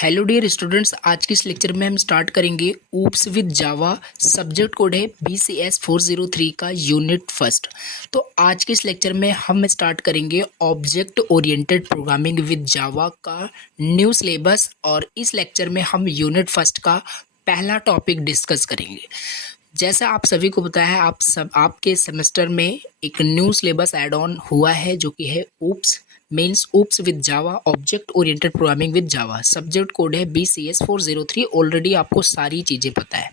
Hello dear students, आज के इस लेक्चर में हम स्टार्ट करेंगे oops with Java. Subject code है BCS 403 का यूनिट फर्स्ट। तो आज के इस लेक्चर में हम स्टार्ट करेंगे object oriented programming with Java का न्यू सिलेबस, और इस लेक्चर में हम यूनिट फर्स्ट का पहला टॉपिक डिस्कस करेंगे। जैसा आप सभी को पता है, आपके सेमेस्टर में एक न्यू सिलेबस ऐड ऑन हुआ है जो कि है oops means oops with Java, object oriented programming with Java. Subject code है BCS 403। ऑलरेडी आपको सारी चीज़ें पता है।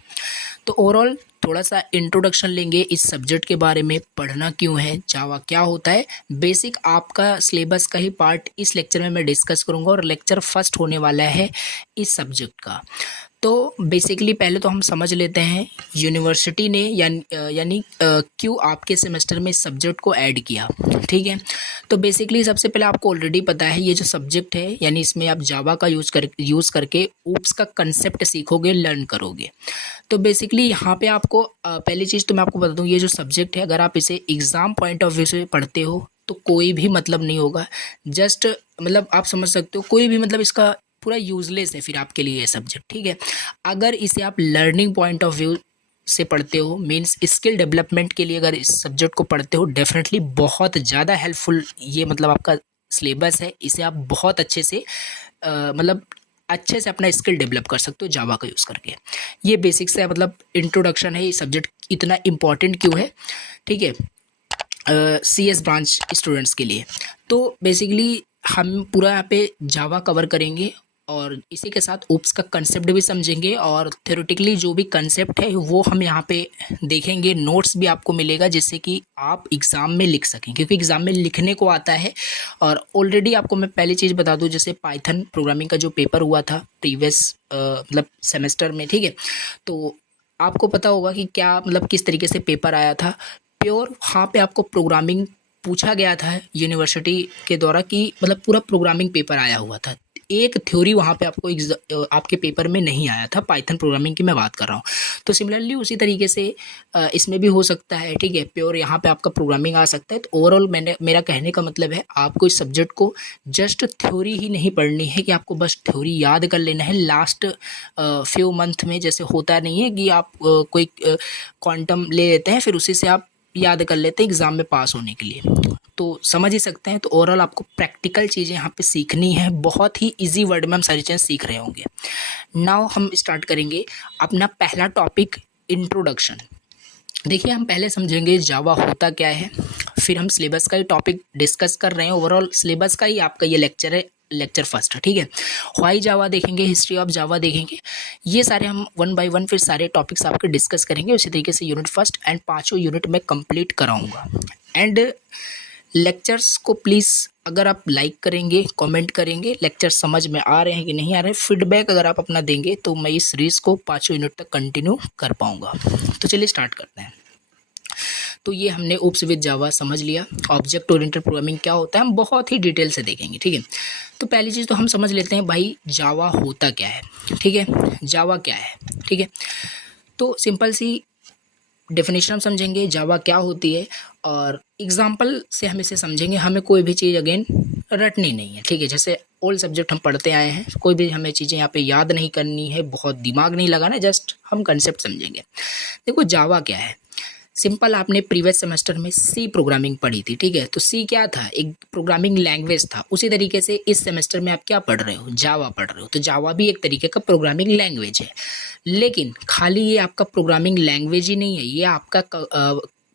तो ओवरऑल थोड़ा सा इंट्रोडक्शन लेंगे इस सब्जेक्ट के बारे में, पढ़ना क्यों है, जावा क्या होता है, बेसिक आपका सिलेबस का ही पार्ट इस लेक्चर में मैं डिस्कस करूँगा। और लेक्चर फर्स्ट होने वाला है इस सब्जेक्ट का। तो बेसिकली पहले तो हम समझ लेते हैं यूनिवर्सिटी ने यानी क्यों आपके सेमेस्टर में इस सब्जेक्ट को ऐड किया। ठीक है, तो बेसिकली सबसे पहले आपको ऑलरेडी पता है ये जो सब्जेक्ट है, यानी इसमें आप जावा का यूज़ करके ऊप्स का कंसेप्ट सीखोगे, लर्न करोगे। तो बेसिकली यहाँ पे आपको पहली चीज़ तो मैं आपको बता दूँ, ये जो सब्जेक्ट है अगर आप इसे एग्ज़ाम पॉइंट ऑफ व्यू से पढ़ते हो तो कोई भी मतलब नहीं होगा। जस्ट मतलब आप समझ सकते हो कोई भी मतलब इसका पूरा यूजलेस है फिर आपके लिए ये सब्जेक्ट। ठीक है, अगर इसे आप लर्निंग पॉइंट ऑफ व्यू से पढ़ते हो, मींस स्किल डेवलपमेंट के लिए अगर इस सब्जेक्ट को पढ़ते हो, डेफिनेटली बहुत ज़्यादा हेल्पफुल ये मतलब आपका सिलेबस है। इसे आप बहुत अच्छे से मतलब अच्छे से अपना स्किल डेवलप कर सकते हो जावा का यूज़ करके। ये बेसिक से मतलब इंट्रोडक्शन है, ये सब्जेक्ट इतना इम्पॉर्टेंट क्यों है। ठीक है, CS ब्रांच स्टूडेंट्स के लिए। तो बेसिकली हम पूरा यहाँ पे जावा कवर करेंगे और इसी के साथ ऊप्स का कंसेप्ट भी समझेंगे, और थ्योरेटिकली जो भी कंसेप्ट है वो हम यहाँ पे देखेंगे। नोट्स भी आपको मिलेगा जिससे कि आप एग्ज़ाम में लिख सकें, क्योंकि एग्ज़ाम में लिखने को आता है। और ऑलरेडी आपको मैं पहली चीज़ बता दूँ, जैसे पाइथन प्रोग्रामिंग का जो पेपर हुआ था प्रीवियस मतलब सेमेस्टर में, ठीक है, तो आपको पता होगा कि क्या मतलब किस तरीके से पेपर आया था। प्योर वहाँ पे आपको प्रोग्रामिंग पूछा गया था यूनिवर्सिटी के द्वारा, कि मतलब पूरा प्रोग्रामिंग पेपर आया हुआ था। एक थ्योरी वहाँ पे आपको आपके पेपर में नहीं आया था, पाइथन प्रोग्रामिंग की मैं बात कर रहा हूँ। तो सिमिलरली उसी तरीके से इसमें भी हो सकता है। ठीक है, प्योर यहाँ पे आपका प्रोग्रामिंग आ सकता है। तो ओवरऑल मेरा कहने का मतलब है, आपको इस सब्जेक्ट को जस्ट थ्योरी ही नहीं पढ़नी है कि आपको बस थ्योरी याद कर लेना है लास्ट फ्यू मंथ में। जैसे होता नहीं है कि आप कोई क्वांटम ले लेते हैं फिर उसी से आप याद कर लेते हैं एग्ज़ाम में पास होने के लिए, तो समझ ही सकते हैं। तो ओवरऑल आपको प्रैक्टिकल चीज़ें यहाँ पे सीखनी है, बहुत ही इजी वर्ड में हम सारी चीज़ें सीख रहे होंगे। नाउ हम स्टार्ट करेंगे अपना पहला टॉपिक, इंट्रोडक्शन। देखिए, हम पहले समझेंगे जावा होता क्या है, फिर हम सिलेबस का ही टॉपिक डिस्कस कर रहे हैं। ओवरऑल सिलेबस का ही आपका ये लेक्चर है, लेक्चर फर्स्ट। ठीक है, व्हाई जावा देखेंगे, हिस्ट्री ऑफ जावा देखेंगे, ये सारे हम वन बाय वन फिर सारे टॉपिक्स आपके डिस्कस करेंगे। उसी तरीके से यूनिट फर्स्ट एंड पाँचों यूनिट में कंप्लीट कराऊंगा। एंड लेक्चर्स को प्लीज़ अगर आप लाइक करेंगे, कमेंट करेंगे, लेक्चर समझ में आ रहे हैं कि नहीं आ रहे, फीडबैक अगर आप अपना देंगे तो मैं इस सीरीज़ को पाँचों यूनिट तक कंटिन्यू कर पाऊँगा। तो चलिए स्टार्ट करते हैं। तो ये हमने ऊप्स विद जावा समझ लिया। ऑब्जेक्ट ओरिएंटेड प्रोग्रामिंग क्या होता है हम बहुत ही डिटेल से देखेंगे। ठीक है, तो पहली चीज़ तो हम समझ लेते हैं भाई जावा होता क्या है। ठीक है, जावा क्या है। ठीक है, तो सिंपल सी डेफिनेशन हम समझेंगे जावा क्या होती है, और एग्जांपल से हम इसे समझेंगे। हमें कोई भी चीज़ अगेन रटनी नहीं है। ठीक है, जैसे ऑल सब्जेक्ट हम पढ़ते आए हैं, कोई भी हमें चीज़ें यहाँ पे याद नहीं करनी है, बहुत दिमाग नहीं लगाना, जस्ट हम कंसेप्ट समझेंगे। देखो जावा क्या है, सिंपल आपने प्रीवियस सेमेस्टर में सी प्रोग्रामिंग पढ़ी थी। ठीक है, तो सी क्या था, एक प्रोग्रामिंग लैंग्वेज था। उसी तरीके से इस सेमेस्टर में आप क्या पढ़ रहे हो, जावा पढ़ रहे हो। तो जावा भी एक तरीके का प्रोग्रामिंग लैंग्वेज है, लेकिन खाली ये आपका प्रोग्रामिंग लैंग्वेज ही नहीं है, ये आपका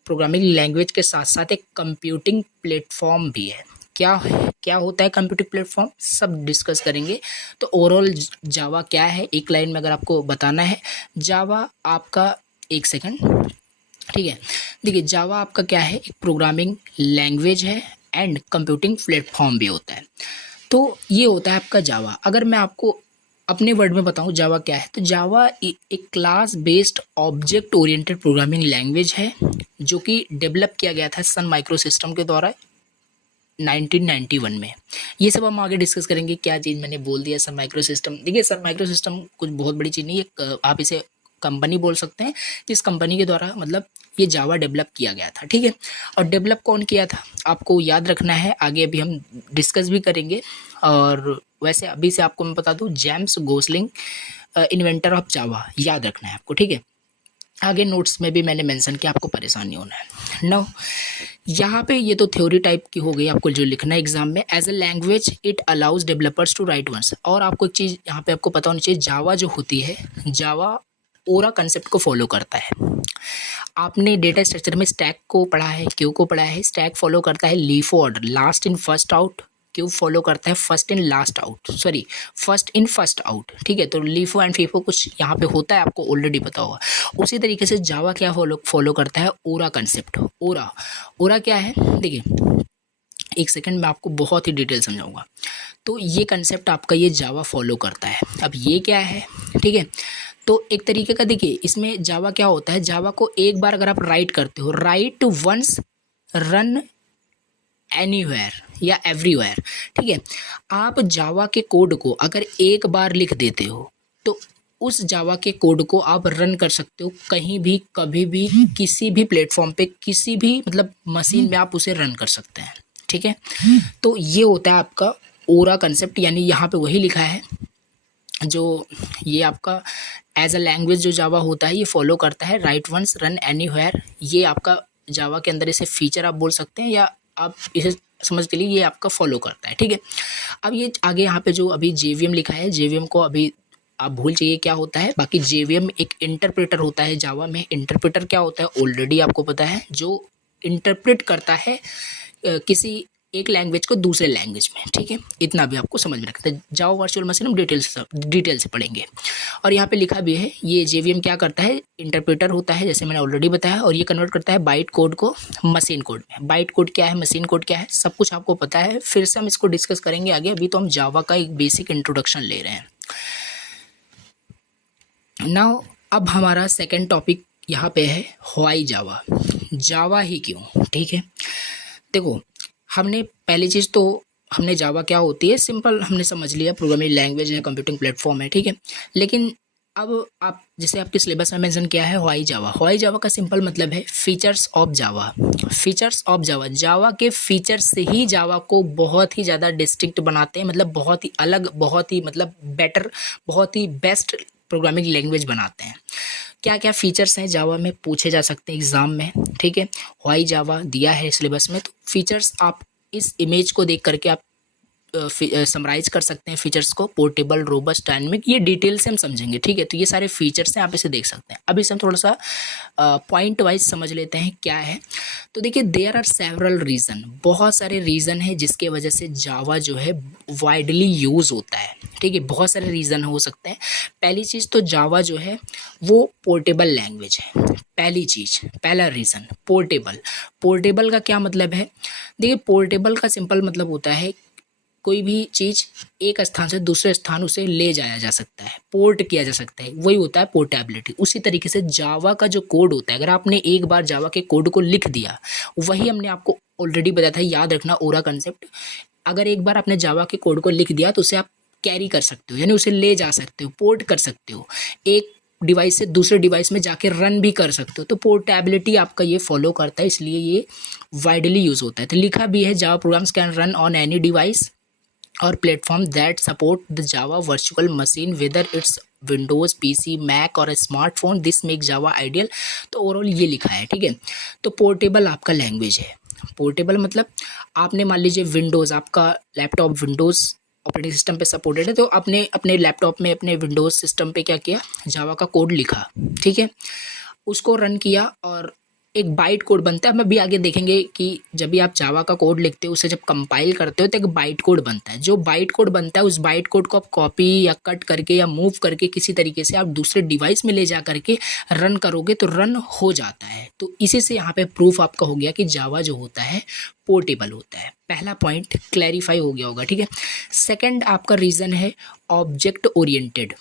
प्रोग्रामिंग लैंग्वेज के साथ साथ एक कंप्यूटिंग प्लेटफॉर्म भी है। क्या होता है कंप्यूटिंग प्लेटफॉर्म, सब डिस्कस करेंगे। तो ओवरऑल जावा क्या है, एक लाइन में अगर आपको बताना है, जावा आपका, एक सेकंड, ठीक है, देखिए जावा आपका क्या है, एक प्रोग्रामिंग लैंग्वेज है एंड कंप्यूटिंग प्लेटफॉर्म भी होता है। तो ये होता है आपका जावा। अगर मैं आपको अपने वर्ड में बताऊं जावा क्या है, तो जावा एक class based object oriented programming language है जो कि डेवलप किया गया था सन माइक्रो सिस्टम के द्वारा 1991 में। ये सब हम आगे डिस्कस करेंगे, क्या चीज़ मैंने बोल दिया सन माइक्रो सिस्टम। देखिए सन माइक्रो सिस्टम कुछ बहुत बड़ी चीज़ नहीं है, आप इसे कंपनी बोल सकते हैं। इस कंपनी के द्वारा मतलब ये जावा डेवलप किया गया था। ठीक है, और डेवलप कौन किया था आपको याद रखना है, आगे अभी हम डिस्कस भी करेंगे। और वैसे अभी से आपको मैं बता दूं, जेम्स गोसलिंग इन्वेंटर ऑफ जावा, याद रखना है आपको, ठीक है। आगे नोट्स में भी मैंने मेंशन किया, आपको परेशान नहीं होना है। नो, यहाँ पे ये तो थ्योरी टाइप की हो गई, आपको जो लिखना है एग्जाम में। As a language it allows developers to write once. और आपको एक चीज़ यहाँ पे आपको पता होनी चाहिए, जावा जो होती है, जावा ओरा कंसेप्ट को फॉलो करता है। आपने डेटा स्ट्रक्चर में स्टैक को पढ़ा है, क्यू को पढ़ा है। स्टैक फॉलो करता है LIFO order, last in first out. Q follow करता है first in last out, sorry first in first out, ठीक है। तो लीफो एंड फीफो कुछ यहाँ पे होता है, आपको ऑलरेडी पता होगा। उसी तरीके से जावा क्या फॉलो करता है, ओरा कंसेप्ट। ओरा, ओरा क्या है, देखिए एक सेकंड में आपको बहुत ही डिटेल समझाऊंगा। तो ये कंसेप्ट आपका ये जावा फॉलो करता है। अब ये क्या है, ठीक है। तो एक तरीके का देखिए, इसमें जावा क्या होता है, जावा को एक बार अगर आप राइट करते हो, राइट वंस रन एनीवेयर या एवरीवेयर, ठीक है। आप जावा के कोड को अगर एक बार लिख देते हो तो उस जावा के कोड को आप रन कर सकते हो कहीं भी, कभी भी, किसी भी प्लेटफॉर्म पे, किसी भी मतलब मशीन में आप उसे रन कर सकते हैं, ठीक है। तो ये होता है आपका ओरा कंसेप्ट, यानी यहाँ पे वही लिखा है जो ये आपका एज अ लैंग्वेज जो जावा होता है ये फॉलो करता है राइट वंस रन एनीवेयर। ये आपका जावा के अंदर इसे फीचर आप बोल सकते हैं, या आप इसे समझ के लिए ये आपका फॉलो करता है, ठीक है। अब ये आगे यहाँ पे जो अभी जेवीएम लिखा है, जेवीएम को अभी आप भूल जाइए क्या होता है। बाकी जेवीएम एक इंटरप्रेटर होता है जावा में। इंटरप्रेटर क्या होता है ऑलरेडी आपको पता है, जो इंटरप्रेट करता है किसी एक लैंग्वेज को दूसरे लैंग्वेज में, ठीक है। इतना भी आपको समझ में रखता है। जावा वर्चुअल मशीन हम डिटेल से पढ़ेंगे। और यहाँ पे लिखा भी है, ये जेवीएम क्या करता है, इंटरप्रेटर होता है जैसे मैंने ऑलरेडी बताया, और ये कन्वर्ट करता है बाइट कोड को मशीन कोड में। बाइट कोड क्या है, मशीन कोड क्या है, सब कुछ आपको पता है। फिर से हम इसको डिस्कस करेंगे आगे, अभी तो हम जावा का एक बेसिक इंट्रोडक्शन ले रहे हैं। नाउ अब हमारा सेकेंड टॉपिक यहाँ पे है व्हाई जावा, जावा ही क्यों, ठीक है। देखो, हमने पहली चीज़ तो हमने जावा क्या होती है सिंपल हमने समझ लिया, प्रोग्रामिंग लैंग्वेज है, कंप्यूटिंग प्लेटफॉर्म है, ठीक है। लेकिन अब आप जैसे आपके सिलेबस में मेंशन किया है व्हाई जावा, व्हाई जावा का सिंपल मतलब है features of Java. Features of Java, Java के फीचर्स से ही जावा को बहुत ही ज़्यादा डिस्टिंक्ट बनाते हैं, मतलब बहुत ही अलग, बहुत ही मतलब बेटर, बहुत ही बेस्ट प्रोग्रामिंग लैंग्वेज बनाते हैं। क्या क्या फीचर्स हैं जावा में पूछे जा सकते हैं एग्जाम में, ठीक है। व्हाई जावा दिया है सिलेबस में, तो फीचर्स आप इस इमेज को देख करके आप समराइज कर सकते हैं फीचर्स को। पोर्टेबल, रोबस्ट, डायनेमिक, ये डिटेल से हम समझेंगे, ठीक है। तो ये सारे फीचर्स हैं, आप इसे देख सकते हैं। अब इसे हम थोड़ा सा पॉइंट वाइज समझ लेते हैं क्या है। तो देखिए, देयर आर सेवरल रीज़न, बहुत सारे रीज़न है जिसके वजह से जावा जो है वाइडली यूज़ होता है, ठीक है। बहुत सारे रीज़न हो सकते हैं। पहली चीज़ तो जावा जो है वो पोर्टेबल लैंग्वेज है, पहली चीज़, पहला रीज़न पोर्टेबल। पोर्टेबल का क्या मतलब है, देखिए पोर्टेबल का सिंपल मतलब होता है कोई भी चीज़ एक स्थान से दूसरे स्थान उसे ले जाया जा सकता है, पोर्ट किया जा सकता है, वही होता है पोर्टेबिलिटी। उसी तरीके से जावा का जो कोड होता है, अगर आपने एक बार जावा के कोड को लिख दिया, वही हमने आपको ऑलरेडी बताया था, याद रखना ओरा कंसेप्ट। अगर एक बार आपने जावा के कोड को लिख दिया तो उसे आप कैरी कर सकते हो, यानी उसे ले जा सकते हो, पोर्ट कर सकते हो, एक डिवाइस से दूसरे डिवाइस में जाके रन भी कर सकते हो। तो पोर्टेबिलिटी आपका ये फॉलो करता है, इसलिए ये वाइडली यूज़ होता है। तो लिखा भी है Java programs can run on any device और platform that support the Java virtual machine whether it's Windows, PC, Mac और smartphone, this make Java ideal. तो ओवरऑल ये लिखा है, ठीक है। तो पोर्टेबल आपका लैंग्वेज है। पोर्टेबल मतलब आपने मान लीजिए विंडोज़, आपका लैपटॉप विंडोज़ ऑपरेटिंग सिस्टम पे सपोर्टेड है, तो आपने अपने लैपटॉप में अपने विंडोज़ सिस्टम पे क्या किया, जावा का कोड लिखा, ठीक है, उसको रन किया और एक बाइट कोड बनता है। हम अभी आगे देखेंगे कि जब भी आप जावा का कोड लिखते हो, उसे जब कंपाइल करते हो तो एक बाइट कोड बनता है। जो बाइट कोड बनता है, उस बाइट कोड को आप कॉपी या कट करके या मूव करके किसी तरीके से आप दूसरे डिवाइस में ले जा करके रन करोगे तो रन हो जाता है। तो इसी से यहाँ पे प्रूफ आपका हो गया कि जावा जो होता है पोर्टेबल होता है। पहला पॉइंट क्लैरिफाई हो गया होगा, ठीक है। सेकेंड आपका रीज़न है ऑब्जेक्ट ओरिएंटेड,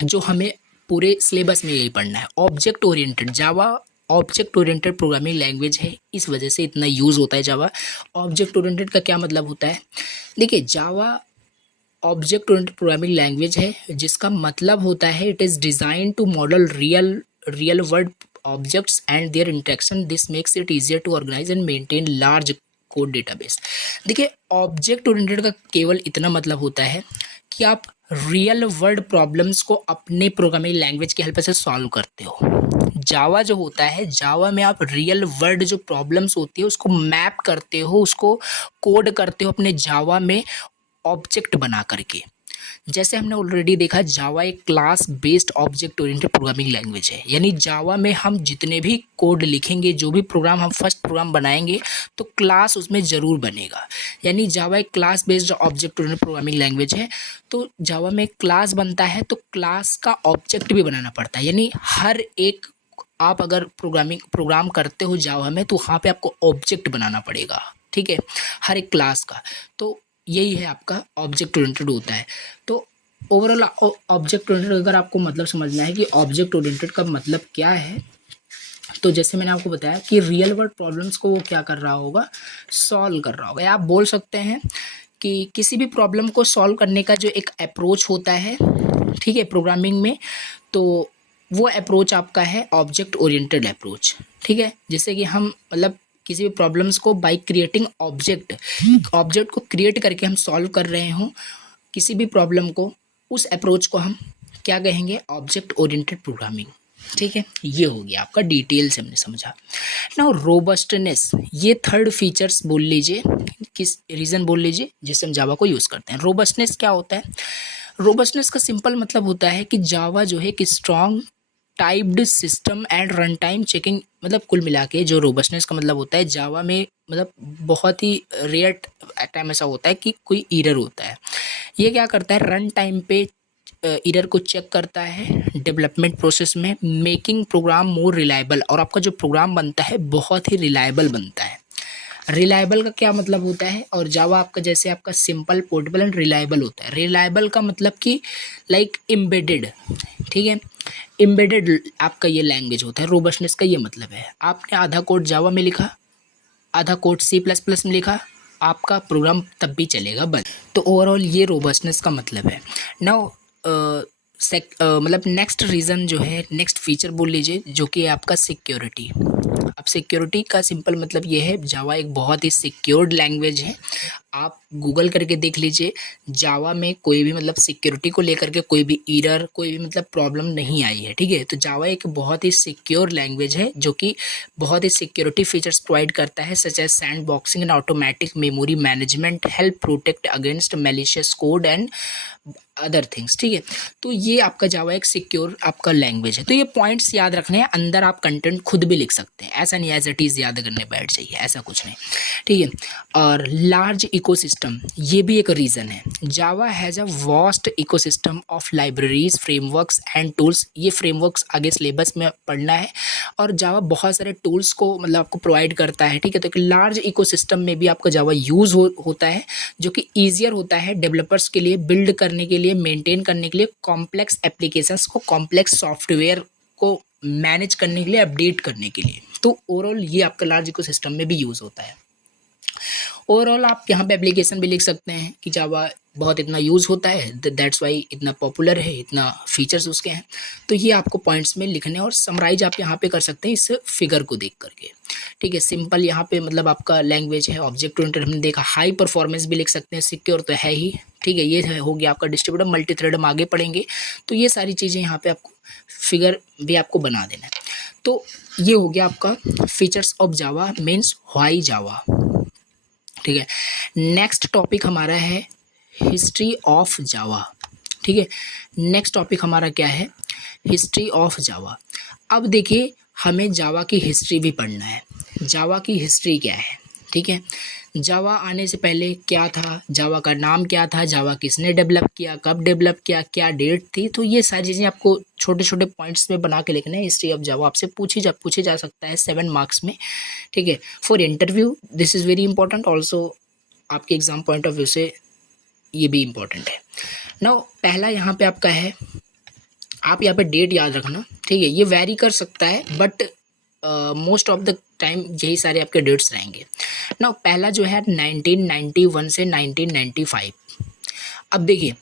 जो हमें पूरे सिलेबस में यही पढ़ना है। ऑब्जेक्ट ओरिएंटेड, जावा ऑब्जेक्ट ओरिएंटेड प्रोग्रामिंग लैंग्वेज है, इस वजह से इतना यूज़ होता है जावा। ऑब्जेक्ट ओरिएंटेड का क्या मतलब होता है, देखिए Java object oriented programming language है जिसका मतलब होता है it is designed to model real world objects and their interaction, this makes it easier to organise and maintain large code database. देखिए ऑब्जेक्ट ओरिएंटेड का केवल इतना मतलब होता है कि आप रियल वर्ल्ड प्रॉब्लम्स को अपने प्रोग्रामिंग लैंग्वेज की हेल्प से सॉल्व करते हो। जावा जो होता है, जावा में आप रियल वर्ल्ड जो प्रॉब्लम्स होती है उसको मैप करते हो, उसको कोड करते हो अपने जावा में ऑब्जेक्ट बना करके। जैसे हमने ऑलरेडी देखा, जावा एक class based object oriented programming language है। यानी जावा में हम जितने भी कोड लिखेंगे, जो भी प्रोग्राम हम फर्स्ट प्रोग्राम बनाएंगे तो क्लास उसमें ज़रूर बनेगा। यानी जावा एक class based object oriented programming language है। तो जावा में क्लास बनता है तो क्लास का ऑब्जेक्ट भी बनाना पड़ता है। यानी हर एक आप अगर प्रोग्राम करते हो जावा में तो वहाँ पे आपको ऑब्जेक्ट बनाना पड़ेगा, ठीक है, हर एक क्लास का। तो यही है आपका ऑब्जेक्ट ओरिएंटेड होता है। तो ओवरऑल ऑब्जेक्ट ओरिएंटेड अगर आपको मतलब समझना है कि ऑब्जेक्ट ओरिएंटेड का मतलब क्या है, तो जैसे मैंने आपको बताया कि रियल वर्ल्ड प्रॉब्लम्स को वो क्या कर रहा होगा, सॉल्व कर रहा होगा। या आप बोल सकते हैं कि किसी भी प्रॉब्लम को सॉल्व करने का जो एक अप्रोच होता है, ठीक है, प्रोग्रामिंग में, तो वो अप्रोच आपका है ऑब्जेक्ट ओरिएंटेड अप्रोच, ठीक है। जैसे कि हम मतलब किसी भी प्रॉब्लम्स को बाय क्रिएटिंग ऑब्जेक्ट को क्रिएट करके हम सॉल्व कर रहे हों किसी भी प्रॉब्लम को, उस अप्रोच को हम क्या कहेंगे, ऑब्जेक्ट ओरिएंटेड प्रोग्रामिंग, ठीक है। ये हो गया आपका, डिटेल से हमने समझा। नाउ रोबस्टनेस, ये थर्ड फीचर्स बोल लीजिए, किस रीज़न बोल लीजिए जिससे हम जावा को यूज़ करते हैं। रोबस्टनेस क्या होता है? रोबस्टनेस का सिंपल मतलब होता है कि जावा जो है कि strong typed system and run time checking, मतलब कुल मिला के जो रोबस्टनेस का मतलब होता है, जावा में मतलब बहुत ही रेयर टाइम ऐसा होता है कि कोई एरर होता है। ये क्या करता है, रन टाइम पे एरर को चेक करता है डेवलपमेंट प्रोसेस में, मेकिंग प्रोग्राम मोर रिलायबल, और आपका जो प्रोग्राम बनता है बहुत ही रिलायबल बनता है। रिलायबल का क्या मतलब होता है, और जावा आपका जैसे आपका सिंपल, पोर्टेबल एंड रिलायबल होता है। रिलायबल का मतलब कि लाइक एम्बेडेड, ठीक है, एम्बेडेड आपका ये लैंग्वेज होता है। रोबस्टनेस का ये मतलब है, आपने आधा कोड जावा में लिखा, आधा कोड C++ में लिखा, आपका प्रोग्राम तब भी चलेगा बस। तो ओवरऑल ये रोबस्टनेस का मतलब है। नाउ मतलब नेक्स्ट रीज़न जो है, नेक्स्ट फीचर बोल लीजिए, जो कि है आपका सिक्योरिटी। अब सिक्योरिटी का सिंपल मतलब ये है, जावा एक बहुत ही सिक्योर्ड लैंग्वेज है। आप गूगल करके देख लीजिए, जावा में कोई भी मतलब सिक्योरिटी को लेकर के कोई भी एरर, कोई भी मतलब प्रॉब्लम नहीं आई है, ठीक है। तो जावा एक बहुत ही सिक्योर लैंग्वेज है जो कि बहुत ही सिक्योरिटी फीचर्स प्रोवाइड करता है, such as sandboxing and automatic memory management, help protect against malicious code and other things, ठीक है। तो ये आपका जावा एक सिक्योर आपका लैंग्वेज है। तो ये पॉइंट्स याद रखने हैं, अंदर आप कंटेंट खुद भी लिख सकते हैं, ऐसा नहीं एज इट इज़ याद करने बैठ जाइए, ऐसा कुछ नहीं, ठीक है। और लार्ज इकोसिस्टम, ये भी एक रीज़न है। Java has a vast ecosystem of libraries, frameworks and tools. ये फ्रेमवर्क्स आगे सिलेबस में पढ़ना है। और जावा बहुत सारे टूल्स को मतलब आपको प्रोवाइड करता है, ठीक है। तो एक लार्ज इकोसिस्टम में भी आपका जावा यूज़ होता है, जो कि ईजियर होता है डेवलपर्स के लिए बिल्ड करने के लिए, मेंटेन करने के लिए, कॉम्प्लेक्स एप्लीकेशंस को, कॉम्प्लेक्स सॉफ्टवेयर को मैनेज करने के लिए, अपडेट करने के लिए। तो ओवरऑल ये आपका लार्ज इकोसिस्टम में भी यूज़ होता है। ओवरऑल आप यहाँ पे एप्लीकेशन भी लिख सकते हैं कि जावा बहुत इतना यूज़ होता है, दैट्स वाई इतना पॉपुलर है, इतना फीचर्स उसके हैं। तो ये आपको पॉइंट्स में लिखने और समराइज आप यहाँ पे कर सकते हैं इस फिगर को देख करके, ठीक है। सिंपल यहाँ पे मतलब आपका लैंग्वेज है, ऑब्जेक्ट ओरिएंटेड हमने देखा, हाई परफॉर्मेंस भी लिख सकते हैं, सिक्योर तो है ही, ठीक है। ये हो गया आपका डिस्ट्रीब्यूटर, मल्टी थ्रेड हम आगे पढ़ेंगे। तो ये सारी चीज़ें यहाँ पे आपको फिगर भी आपको बना देना है। तो ये हो गया आपका features of Java means why Java, ठीक है। नेक्स्ट टॉपिक हमारा है हिस्ट्री ऑफ जावा, ठीक है। नेक्स्ट टॉपिक हमारा क्या है, हिस्ट्री ऑफ जावा। अब देखिए हमें जावा की हिस्ट्री भी पढ़ना है। जावा की हिस्ट्री क्या है, ठीक है। जावा आने से पहले क्या था, जावा का नाम क्या था, जावा किसने डेवलप किया, कब डेवलप किया, क्या डेट थी। तो ये सारी चीज़ें आपको छोटे छोटे पॉइंट्स में बना के लिखना है। हिस्ट्री ऑफ जावा आपसे पूछे जा सकता है 7 मार्क्स में, ठीक है। For interview this is very important, also आपके एग्जाम पॉइंट ऑफ व्यू से ये भी इम्पोर्टेंट है। नाउ पहला यहाँ पे आपका है, आप यहाँ पे डेट याद रखना, ठीक है। ये वैरी कर सकता है but most of the time यही सारे आपके डेट्स रहेंगे। नाउ पहला जो है 1991 से 1995। अब देखिए,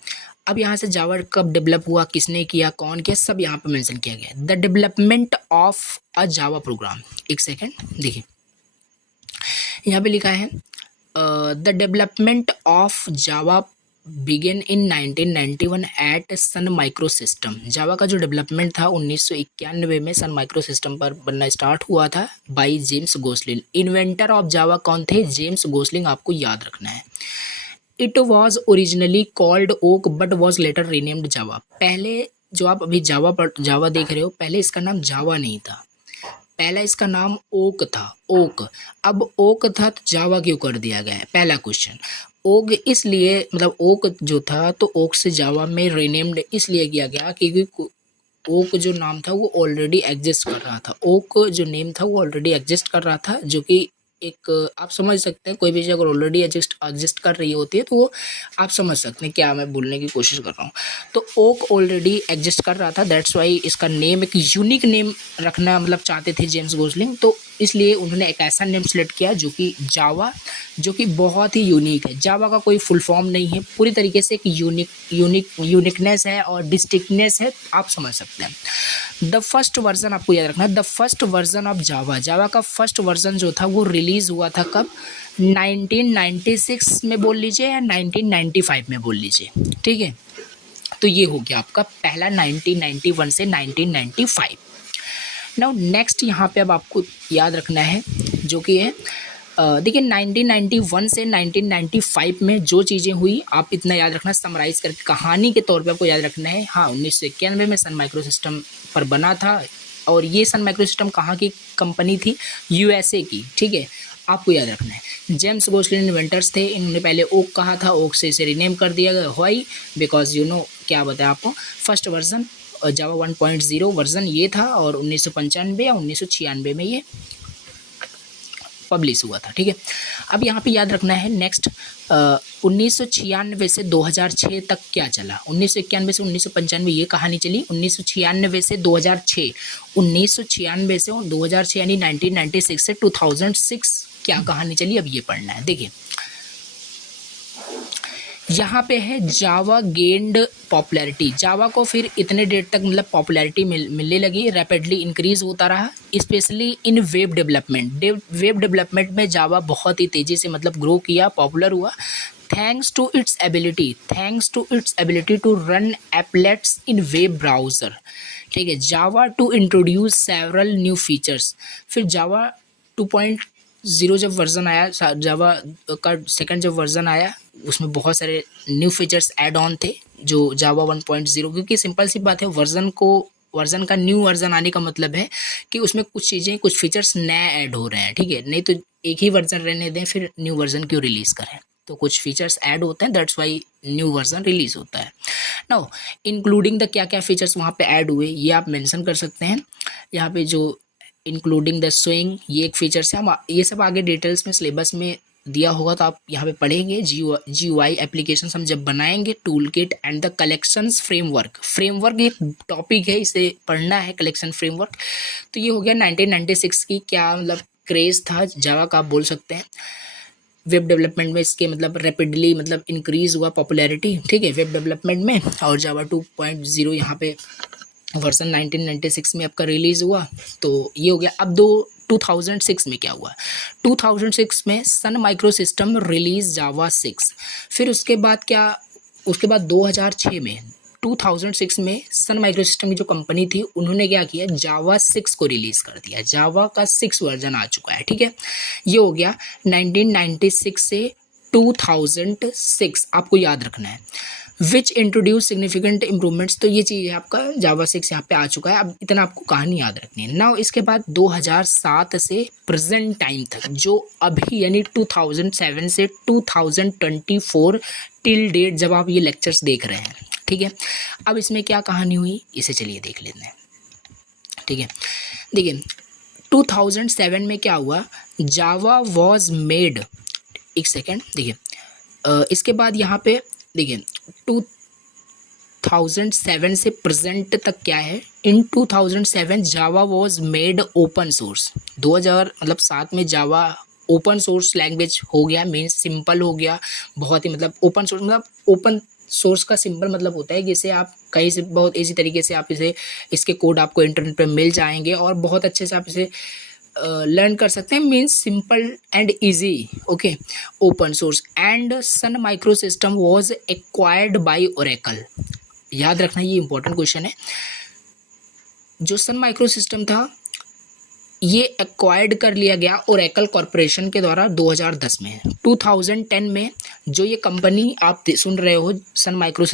अब यहाँ से जावा कब डेवलप हुआ, किसने किया, कौन किया, सब यहाँ पे मेंशन किया गया है। The development of a Java program, एक सेकेंड देखिए यहाँ पे लिखा है the development of Java began in 1991 at Sun micro system. Java का जो डेवलपमेंट था 1991 में सन माइक्रो सिस्टम पर बनना स्टार्ट हुआ था by James Gosling. Inventor of Java कौन थे? जेम्स गोसलिन, आपको याद रखना है। It was originally called Oak but was later renamed Java. पहले जो आप अभी जावा देख रहे हो, पहले इसका नाम जावा नहीं था, पहला इसका नाम ओक था, ओक। अब ओक था तो जावा क्यों कर दिया गया है? पहला क्वेश्चन। ओक इसलिए, मतलब ओक जो था तो ओक से जावा में रीनेम्ड इसलिए किया गया क्योंकि ओक जो नाम था वो ऑलरेडी एग्जिस्ट कर रहा था। ओक जो नेम था वो ऑलरेडी एग्जिस्ट कर रहा था, जो कि एक आप समझ सकते हैं, कोई भी चीज़ अगर ऑलरेडी एग्जिस्ट कर रही होती है तो वो आप समझ सकते हैं क्या मैं बोलने की कोशिश कर रहा हूँ। तो ओक ऑलरेडी एग्जिस्ट कर रहा था, दैट्स वाई इसका नेम एक यूनिक नेम रखना मतलब चाहते थे जेम्स गोसलिन, तो इसलिए उन्होंने एक ऐसा नेम सेलेक्ट किया जो कि जावा, जो कि बहुत ही यूनिक है। जावा का कोई फुल फॉर्म नहीं है, पूरी तरीके से एक यूनिकनेस है और डिस्टिंक्टनेस है, आप समझ सकते हैं। द फर्स्ट वर्जन आपको याद रखना है, the first version of Java का फर्स्ट वर्जन जो था वो रिलीज़ हुआ था कब? 1996 में बोल लीजिए या 1995 में बोल लीजिए, ठीक है। तो ये हो गया आपका पहला 1991 से 1995। नाउ नेक्स्ट यहाँ पे अब आपको याद रखना है जो कि है देखिए 1991 से 1995 में जो चीज़ें हुई आप इतना याद रखना, समराइज़ करके कहानी के तौर पे आपको याद रखना है। हाँ, 1991 में सन माइक्रो सिस्टम पर बना था, और ये सन माइक्रो सिस्टम कहाँ की कंपनी थी? यूएसए की, ठीक है, आपको याद रखना है। जेम्स गोसलिन इन्वेंटर्स थे, इन्होंने पहले ओक कहा था, ओक से इसे रीनेम कर दिया गया वाई, बिकॉज यू नो क्या बताया आपको, फर्स्ट वर्जन जावा 1.0 वर्जन ये था, और 1995 या 1996 में ये पब्लिश हुआ था, ठीक है। अब यहाँ पे याद रखना है नेक्स्ट 1996 से 2006 तक क्या चला। 1991 से 1995 ये कहानी चली, 1996 से 2006, 1996 से 2006 यानी 1996 से 2006 क्या कहानी चली, अब ये पढ़ना है। देखिए यहाँ पे है जावा गेंड पॉपुलैरिटी। जावा को फिर इतने डेट तक मतलब पॉपुलैरिटी मिलने लगी, रैपिडली इंक्रीज होता रहा, specially in web development. Web development में जावा बहुत ही तेज़ी से मतलब ग्रो किया, पॉपुलर हुआ, thanks to its ability to run applets in web browser, ठीक है। Java two introduce several new features. फिर जावा 2.0 जब वर्जन आया, जावा का सेकंड जब वर्जन आया, उसमें बहुत सारे न्यू फीचर्स ऐड ऑन थे जो जावा 1.0, क्योंकि सिंपल सी बात है, वर्जन का न्यू वर्जन आने का मतलब है कि उसमें कुछ चीज़ें, कुछ फीचर्स नए ऐड हो रहे हैं, ठीक है। नहीं तो एक ही वर्जन रहने दें, फिर न्यू वर्जन क्यों रिलीज़ करें, तो कुछ फीचर्स ऐड होते हैं, that's why new version release होता है। नाउ इंक्लूडिंग द क्या क्या फीचर्स वहाँ पे ऐड हुए ये आप मेंशन कर सकते हैं यहाँ पे, जो इंक्लूडिंग द स्विंग ये एक फीचर्स है। हम ये सब आगे डिटेल्स में सिलेबस में दिया होगा तो आप यहाँ पे पढ़ेंगे। GUI एप्लीकेशन हम जब बनाएंगे, tool kit and the collections framework एक टॉपिक है, इसे पढ़ना है, कलेक्शन फ्रेमवर्क। तो ये हो गया 1996 की क्या मतलब क्रेज़ था जावा का, आप बोल सकते हैं। वेब डेवलपमेंट में इसके मतलब रैपिडली मतलब इंक्रीज़ हुआ पॉपुलैरिटी, ठीक है, वेब डेवलपमेंट में। और जावा 2.0 यहाँ पे वर्जन 1996 में आपका रिलीज़ हुआ, तो ये हो गया। अब 2006 में क्या हुआ? 2006 में सन माइक्रो सिस्टम रिलीज़ जावा 6। फिर उसके बाद क्या, उसके बाद 2006 में सन माइक्रो सिस्टम की जो कंपनी थी उन्होंने क्या किया, जावा 6 को रिलीज़ कर दिया। जावा का 6 वर्जन आ चुका है, ठीक है। ये हो गया 1996 से 2006, आपको याद रखना है। विच इंट्रोड्यूस सिग्निफिकेंट इम्प्रूवमेंट्स, तो ये चीज़ है आपका जावा 6 यहाँ पे आ चुका है। अब इतना आपको कहानी याद रखनी है। नाउ इसके बाद 2007 से प्रेजेंट टाइम तक, जो अभी यानी 2007 से 2024 टिल डेट जब आप ये लेक्चर्स देख रहे हैं, ठीक है। अब इसमें क्या कहानी हुई इसे चलिए देख लेते हैं, ठीक है। देखिए 2007 में क्या हुआ, जावा वॉज मेड, एक सेकेंड देखिए, इसके बाद यहाँ पे देखिए 2007 से प्रेजेंट तक क्या है, इन 2007 जावा वॉज मेड ओपन सोर्स। 2000 मतलब 7 में जावा ओपन सोर्स लैंग्वेज हो गया, मीन्स सिंपल हो गया, बहुत ही मतलब ओपन सोर्स, मतलब ओपन सोर्स का सिंपल मतलब होता है कि इसे आप कहीं से बहुत ईजी तरीके से आप इसे, इसके कोड आपको इंटरनेट पे मिल जाएंगे और बहुत अच्छे से आप इसे लर्न कर सकते हैं, means simple and easy. Okay, open source and Sun micro system was acquired by Oracle. याद रखना, ये इंपॉर्टेंट क्वेश्चन है। जो सन माइक्रो सिस्टम था ये एक्वायर्ड कर लिया गया ओरेकल कॉरपोरेशन के द्वारा 2010 में। 2010 में जो ये कंपनी आप सुन रहे हो सन माइक्रो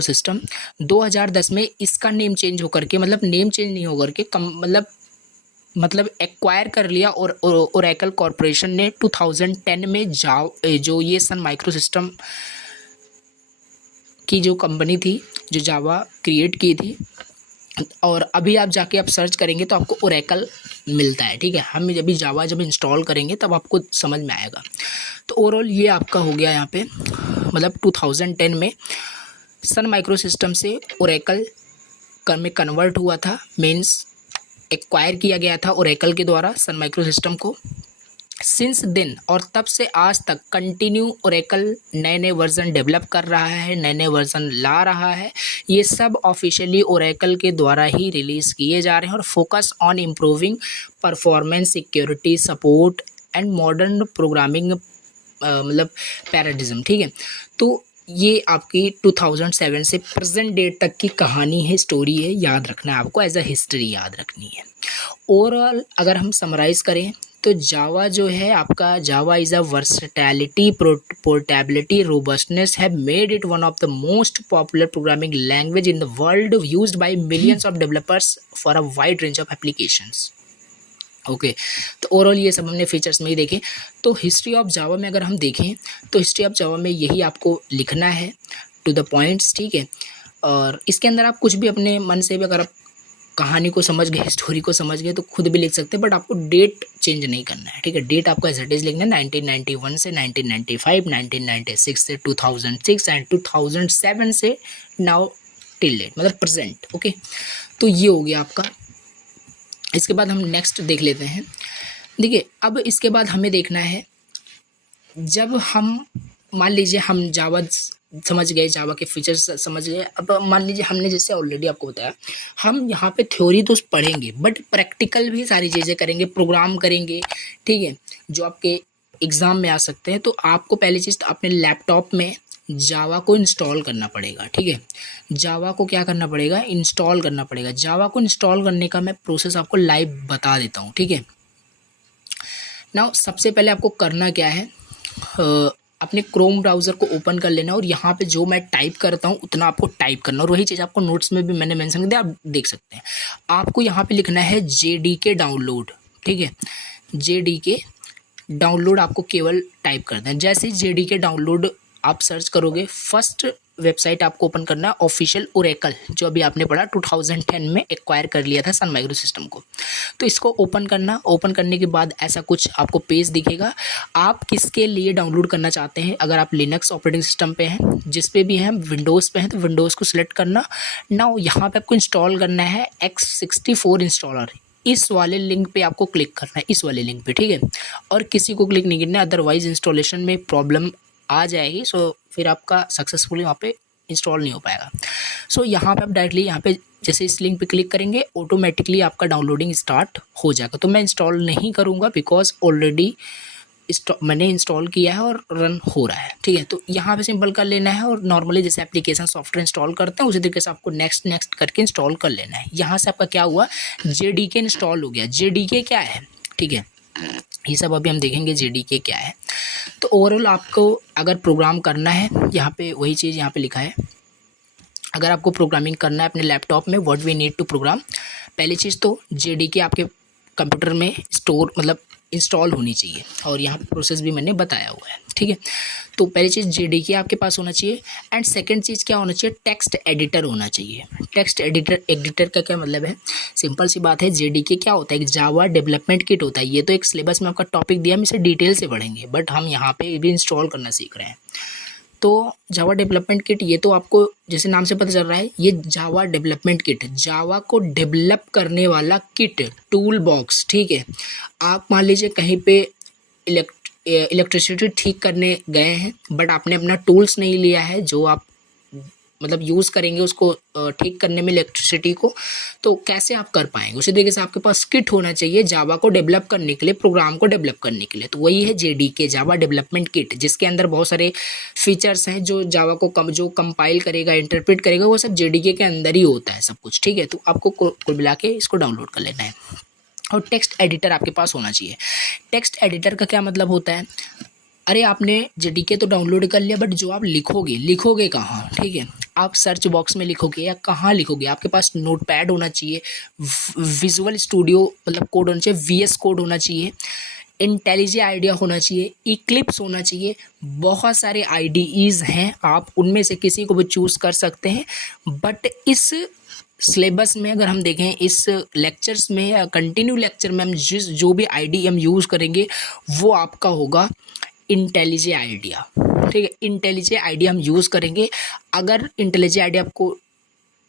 सिस्टम 2010 में इसका नेम चेंज होकर के, मतलब नेम चेंज नहीं होकर के मतलब एक्वायर कर लिया और ओरेकल कॉरपोरेशन ने 2010 में जो ये सन माइक्रो सिस्टम की जो कंपनी थी जो जावा क्रिएट की थी, और अभी आप जाके आप सर्च करेंगे तो आपको ओरेकल मिलता है। ठीक है, हम जब इंस्टॉल करेंगे तब आपको समझ में आएगा। तो ओवरऑल ये आपका हो गया यहाँ पे, मतलब 2010 में सन माइक्रो सिस्टम से ओरेकल में कन्वर्ट हुआ था, मीन्स एक्वायर किया गया था ओरेकल के द्वारा सन माइक्रो सिस्टम को। सिंस देन, और तब से आज तक कंटिन्यू ओरेकल नए नए वर्जन डेवलप कर रहा है, नए नए वर्जन ला रहा है। ये सब ऑफिशियली ओरेकल के द्वारा ही रिलीज़ किए जा रहे हैं और focus on improving performance, security, support and modern programming मतलब पैराडिज्म। ठीक है, तो ये आपकी 2007 से प्रेजेंट डेट तक की कहानी है, स्टोरी है, याद रखना है आपको, एज अ हिस्ट्री याद रखनी है। ओवरऑल अगर हम समराइज़ करें तो जावा जो है आपका, जावा is a versatility, portability, robustness have made it one of the most popular programming language in the world, used by millions of developers for a wide range of applications. Okay, तो overall ये सब हमने features में ही देखे। तो history of Java में अगर हम देखें तो हिस्ट्री ऑफ जावा में यही आपको लिखना है, टू द पॉइंट्स। ठीक है, और इसके अंदर आप कुछ भी अपने मन से भी, अगर आप कहानी को समझ गए, स्टोरी को समझ गए तो खुद भी लिख सकते हैं, बट आपको डेट चेंज नहीं करना है। ठीक है, डेट आपको एज इट इज लिखना है, 1991 से 1995, 1996 से 2006 एंड 2007 से नाउ टिल डेट, मतलब प्रेजेंट। ओके, तो ये हो गया आपका। इसके बाद हम नेक्स्ट देख लेते हैं। देखिए, अब इसके बाद हमें देखना है, जब हम मान लीजिए हम जावा समझ गए, जावा के फीचर्स समझ गए, अब मान लीजिए हमने जैसे ऑलरेडी आपको बताया, हम यहाँ पे थ्योरी तो पढ़ेंगे बट प्रैक्टिकल भी सारी चीज़ें करेंगे, प्रोग्राम करेंगे। ठीक है, जो आपके एग्ज़ाम में आ सकते हैं। तो आपको पहली चीज़ तो अपने लैपटॉप में जावा को इंस्टॉल करना पड़ेगा। ठीक है, जावा को क्या करना पड़ेगा, इंस्टॉल करना पड़ेगा। जावा को इंस्टॉल करने का मैं प्रोसेस आपको लाइव बता देता हूँ। ठीक है, नाउ सबसे पहले आपको करना क्या है, अपने क्रोम ब्राउज़र को ओपन कर लेना और यहाँ पे जो मैं टाइप करता हूँ उतना आपको टाइप करना, और वही चीज़ आपको नोट्स में भी मैंने मेंशन कर दिया, आप देख सकते हैं। आपको यहाँ पे लिखना है JDK डाउनलोड। ठीक है, JDK डाउनलोड आपको केवल टाइप करना है। जैसे ही JDK डाउनलोड आप सर्च करोगे, फर्स्ट वेबसाइट आपको ओपन करना है ऑफिशियल ओरेकल, जो अभी आपने पढ़ा 2010 में एक्वायर कर लिया था सन माइक्रो सिस्टम को। तो इसको ओपन करना, ओपन करने के बाद ऐसा कुछ आपको पेज दिखेगा। आप किसके लिए डाउनलोड करना चाहते हैं, अगर आप लिनक्स ऑपरेटिंग सिस्टम पे हैं, जिस पे भी हैं, विंडोज़ पे हैं तो विंडोज़ को सिलेक्ट करना। नाउ यहाँ पे आपको इंस्टॉल करना है x64 इंस्टॉलर। इस वाले लिंक पे आपको क्लिक करना है, इस वाले लिंक पे। ठीक है, और किसी को क्लिक नहीं करना है, अदरवाइज इंस्टॉलेशन में प्रॉब्लम आ जाएगी। सो फिर आपका सक्सेसफुली वहाँ पे इंस्टॉल नहीं हो पाएगा। सो यहाँ पे आप डायरेक्टली यहाँ पे जैसे इस लिंक पे क्लिक करेंगे, ऑटोमेटिकली आपका डाउनलोडिंग स्टार्ट हो जाएगा। तो मैं इंस्टॉल नहीं करूँगा बिकॉज ऑलरेडी मैंने इंस्टॉल किया है और रन हो रहा है। ठीक है, तो यहाँ पे सिंपल कर लेना है और नॉर्मली जैसे एप्लीकेशन सॉफ्टवेयर इंस्टॉल करते हैं उसी तरीके से आपको नेक्स्ट करके इंस्टॉल कर लेना है। यहाँ से आपका क्या हुआ, JDK इंस्टॉल हो गया। JDK क्या है, ठीक है, ये सब अभी हम देखेंगे JDK क्या है। तो ओवरऑल आपको अगर प्रोग्राम करना है, यहाँ पे वही चीज़ यहाँ पे लिखा है, अगर आपको प्रोग्रामिंग करना है अपने लैपटॉप में, what we need to program, पहली चीज़ तो JDK आपके कंप्यूटर में स्टोर मतलब इंस्टॉल होनी चाहिए, और यहाँ पे प्रोसेस भी मैंने बताया हुआ है। ठीक है, तो पहली चीज़ JDK आपके पास होना चाहिए, एंड सेकंड चीज़ क्या होना चाहिए, टेक्स्ट एडिटर होना चाहिए। टेक्स्ट एडिटर का क्या मतलब है, सिंपल सी बात है, JDK क्या होता है, एक जावा डेवलपमेंट किट होता है। ये तो एक सिलेबस में आपका टॉपिक दिया, हम इसे डिटेल से पढ़ेंगे, बट हम यहाँ पे भी इंस्टॉल करना सीख रहे हैं। तो जावा डेवलपमेंट किट, ये तो आपको जैसे नाम से पता चल रहा है, ये जावा डेवलपमेंट किट, जावा को डेवलप करने वाला किट, टूल बॉक्स। ठीक है, आप मान लीजिए कहीं पे इलेक्ट्रिसिटी ठीक करने गए हैं, बट आपने अपना टूल्स नहीं लिया है जो आप मतलब यूज़ करेंगे उसको ठीक करने में इलेक्ट्रिसिटी को, तो कैसे आप कर पाएंगे। उसी तरीके से आपके पास किट होना चाहिए जावा को डेवलप करने के लिए, प्रोग्राम को डेवलप करने के लिए। तो वही है जेडीके, जावा डेवलपमेंट किट, जिसके अंदर बहुत सारे फीचर्स हैं जो जावा को जो कंपाइल करेगा, इंटरप्रेट करेगा, वो सब जेडीके के अंदर ही होता है सब कुछ, ठीक है। तो आपको कुल मिला के इसको डाउनलोड कर लेना है। और टेक्स्ट एडिटर आपके पास होना चाहिए। टेक्स्ट एडिटर का क्या मतलब होता है, अरे आपने जेडीके तो डाउनलोड कर लिया, बट जो आप लिखोगे कहाँ, ठीक है। आप सर्च बॉक्स में लिखोगे या कहाँ लिखोगे, आपके पास नोटपैड होना चाहिए, विजुअल स्टूडियो मतलब कोड होना चाहिए, वीएस कोड होना चाहिए, इंटेलिजे आइडिया होना चाहिए, इक्लिप्स होना चाहिए। बहुत सारे आईडीईज हैं, आप उनमें से किसी को भी चूज़ कर सकते हैं। बट इस सिलेबस में अगर हम देखें, इस लेक्चर्स में या कंटिन्यू लेक्चर में हम जो भी आईडी हम यूज़ करेंगे वो आपका होगा इंटेलिजे आइडिया, ठीक है। इंटेलिजे आइडिया हम यूज़ करेंगे। अगर इंटेलिजे आइडिया आपको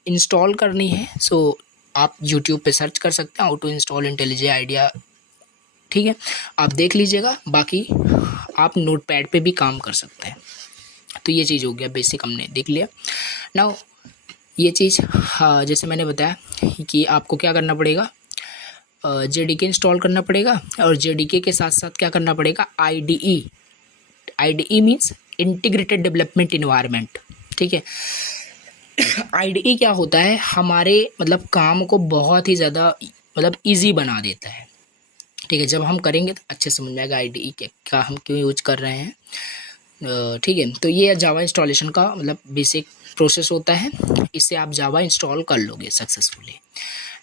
इंस्टॉल करनी है सो आप यूट्यूब पे सर्च कर सकते हैं हाउ टू इंस्टॉल इंटेलिजे आइडिया, ठीक है, आप देख लीजिएगा। बाकी आप नोटपैड पे भी काम कर सकते हैं। तो ये चीज़ हो गया, बेसिक हमने देख लिया। नाउ ये चीज़ हाँ, जैसे मैंने बताया कि आपको क्या करना पड़ेगा, जेडीके इंस्टॉल करना पड़ेगा, और जेडीके के साथ साथ क्या करना पड़ेगा, IDE means integrated development environment, ठीक है। आईडीई क्या होता है, हमारे मतलब काम को बहुत ही ज़्यादा मतलब इजी बना देता है, ठीक है। जब हम करेंगे तो अच्छे समझ में आएगा आईडीई क्या हम क्यों यूज कर रहे हैं, ठीक है। तो ये जावा इंस्टॉलेशन का मतलब बेसिक प्रोसेस होता है, इससे आप जावा इंस्टॉल कर लोगे सक्सेसफुली।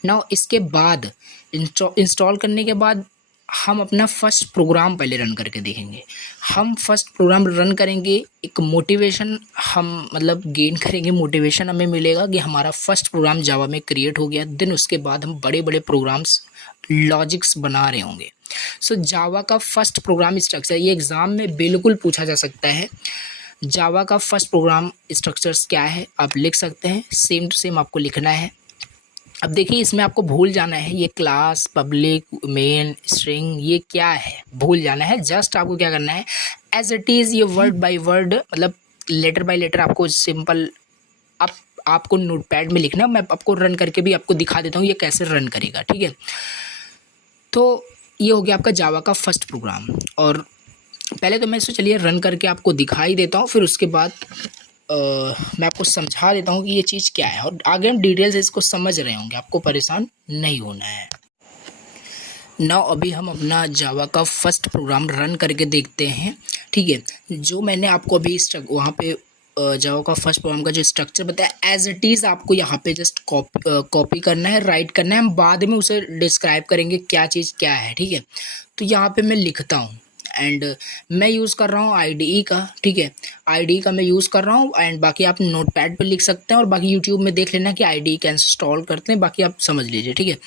नाउ इसके बाद इंस्टॉल करने के बाद हम अपना फर्स्ट प्रोग्राम पहले रन करके देखेंगे। हम फर्स्ट प्रोग्राम रन करेंगे, एक मोटिवेशन हम मतलब गेन करेंगे, मोटिवेशन हमें मिलेगा कि हमारा फर्स्ट प्रोग्राम जावा में क्रिएट हो गया। देन उसके बाद हम बड़े बड़े प्रोग्राम्स लॉजिक्स बना रहे होंगे। सो जावा का फर्स्ट प्रोग्राम स्ट्रक्चर, ये एग्ज़ाम में बिल्कुल पूछा जा सकता है। जावा का फर्स्ट प्रोग्राम स्ट्रक्चर्स क्या है आप लिख सकते हैं, सेम टू सेम आपको लिखना है। अब देखिए इसमें आपको भूल जाना है ये क्लास, पब्लिक, मेन, स्ट्रिंग ये क्या है भूल जाना है। जस्ट आपको क्या करना है, एज इट इज़ ये वर्ड बाय वर्ड मतलब लेटर बाय लेटर आपको सिंपल आपको नोटपैड में लिखना है। मैं आपको रन करके भी आपको दिखा देता हूँ ये कैसे रन करेगा, ठीक है। तो ये हो गया आपका जावा का फर्स्ट प्रोग्राम। और पहले तो मैं इसको चलिए रन करके आपको दिखाई देता हूँ, फिर उसके बाद मैं आपको समझा देता हूँ कि ये चीज़ क्या है, और आगे हम डिटेल से इसको समझ रहे होंगे, आपको परेशान नहीं होना है। नाउ अभी हम अपना जावा का फर्स्ट प्रोग्राम रन करके देखते हैं, ठीक है। जो मैंने आपको अभी वहाँ पे जावा का फर्स्ट प्रोग्राम का जो स्ट्रक्चर बताया एज इट इज़ आपको यहाँ पे जस्ट कॉपी करना है, राइट करना है। हम बाद में उसे डिस्क्राइब करेंगे क्या चीज़ क्या है, ठीक है। तो यहाँ पे मैं लिखता हूँ एंड मैं यूज़ कर रहा हूँ आईडीई का, ठीक है। आईडीई का मैं यूज़ कर रहा हूँ एंड बाकी आप नोटपैड पे लिख सकते हैं, और बाकी यूट्यूब में देख लेना कि आईडीई कैसे इंस्टॉल करते हैं, बाकी आप समझ लीजिए, ठीक है।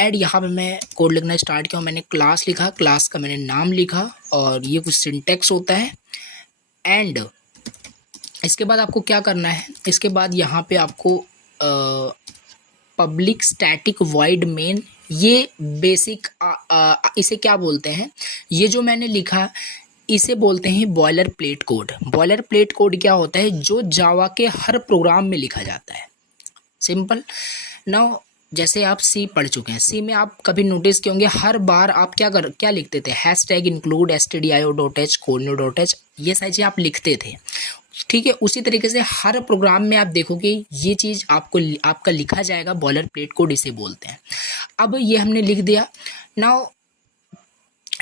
एंड यहाँ पे मैं कोड लिखना स्टार्ट किया, मैंने क्लास लिखा, क्लास का मैंने नाम लिखा, और ये कुछ सिंटेक्स होता है। एंड इसके बाद आपको क्या करना है, इसके बाद यहाँ पे आपको पब्लिक स्टैटिक वॉइड मेन, ये बेसिक इसे क्या बोलते हैं, ये जो मैंने लिखा इसे बोलते हैं boiler plate code. Boiler plate code क्या होता है, जो जावा के हर प्रोग्राम में लिखा जाता है, सिंपल। नाउ जैसे आप सी पढ़ चुके हैं, सी में आप कभी नोटिस किए होंगे हर बार आप क्या लिखते थे, हैशटैग इंक्लूड stdio.h codename.h, ये सारी चीज़ें आप लिखते थे, ठीक है। उसी तरीके से हर प्रोग्राम में आप देखोगे ये चीज़ आपका लिखा जाएगा, बॉयलर प्लेट कोड इसे बोलते हैं। अब ये हमने लिख दिया। नाउ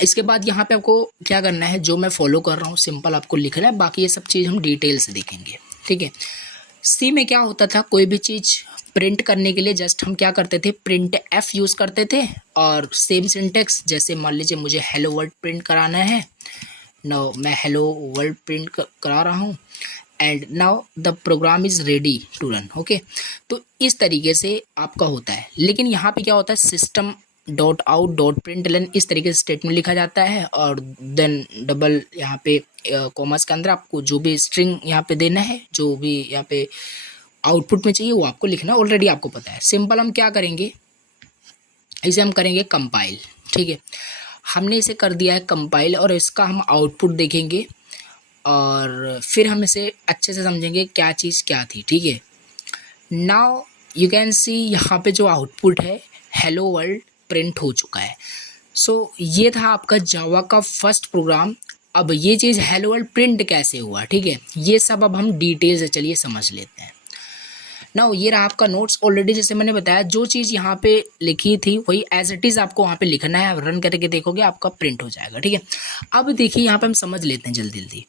इसके बाद यहाँ पे आपको क्या करना है, जो मैं फॉलो कर रहा हूँ सिंपल आपको लिखना है, बाकी ये सब चीज़ हम डिटेल से देखेंगे, ठीक है। सी में क्या होता था, कोई भी चीज़ प्रिंट करने के लिए जस्ट हम क्या करते थे, प्रिंट एफ यूज़ करते थे, और सेम सिंटेक्स, जैसे मान लीजिए मुझे हेलो वर्ल्ड प्रिंट कराना है, नाउ मैं हेलो वर्ल्ड प्रिंट करा रहा हूँ, and now the program is ready to run, okay. तो इस तरीके से आपका होता है। लेकिन यहाँ पे क्या होता है, system dot out dot println इस तरीके से स्टेटमेंट लिखा जाता है, और देन डबल यहाँ पे कॉमर्स के अंदर आपको जो भी स्ट्रिंग यहाँ पे देना है, जो भी यहाँ पे आउटपुट में चाहिए वो आपको लिखना, ऑलरेडी आपको पता है। सिंपल हम क्या करेंगे, इसे हम करेंगे कंपाइल, ठीक है। हमने इसे कर दिया है कंपाइल, और इसका हम आउटपुट देखेंगे। और फिर हम इसे अच्छे से समझेंगे क्या चीज़ क्या थी। ठीक है, नाउ यू कैन सी यहाँ पे जो आउटपुट है हेलो वर्ल्ड प्रिंट हो चुका है। सो ये था आपका जावा का फर्स्ट प्रोग्राम। अब ये चीज़ हेलो वर्ल्ड प्रिंट कैसे हुआ, ठीक है, ये सब अब हम डिटेल से चलिए समझ लेते हैं। नाउ ये रहा आपका नोट्स। ऑलरेडी जैसे मैंने बताया जो चीज़ यहाँ पे लिखी थी वही एज इट इज़ आपको वहाँ पे लिखना है, रन करके देखोगे आपका प्रिंट हो जाएगा। ठीक है, अब देखिए यहाँ पे हम समझ लेते हैं जल्दी जल्दी।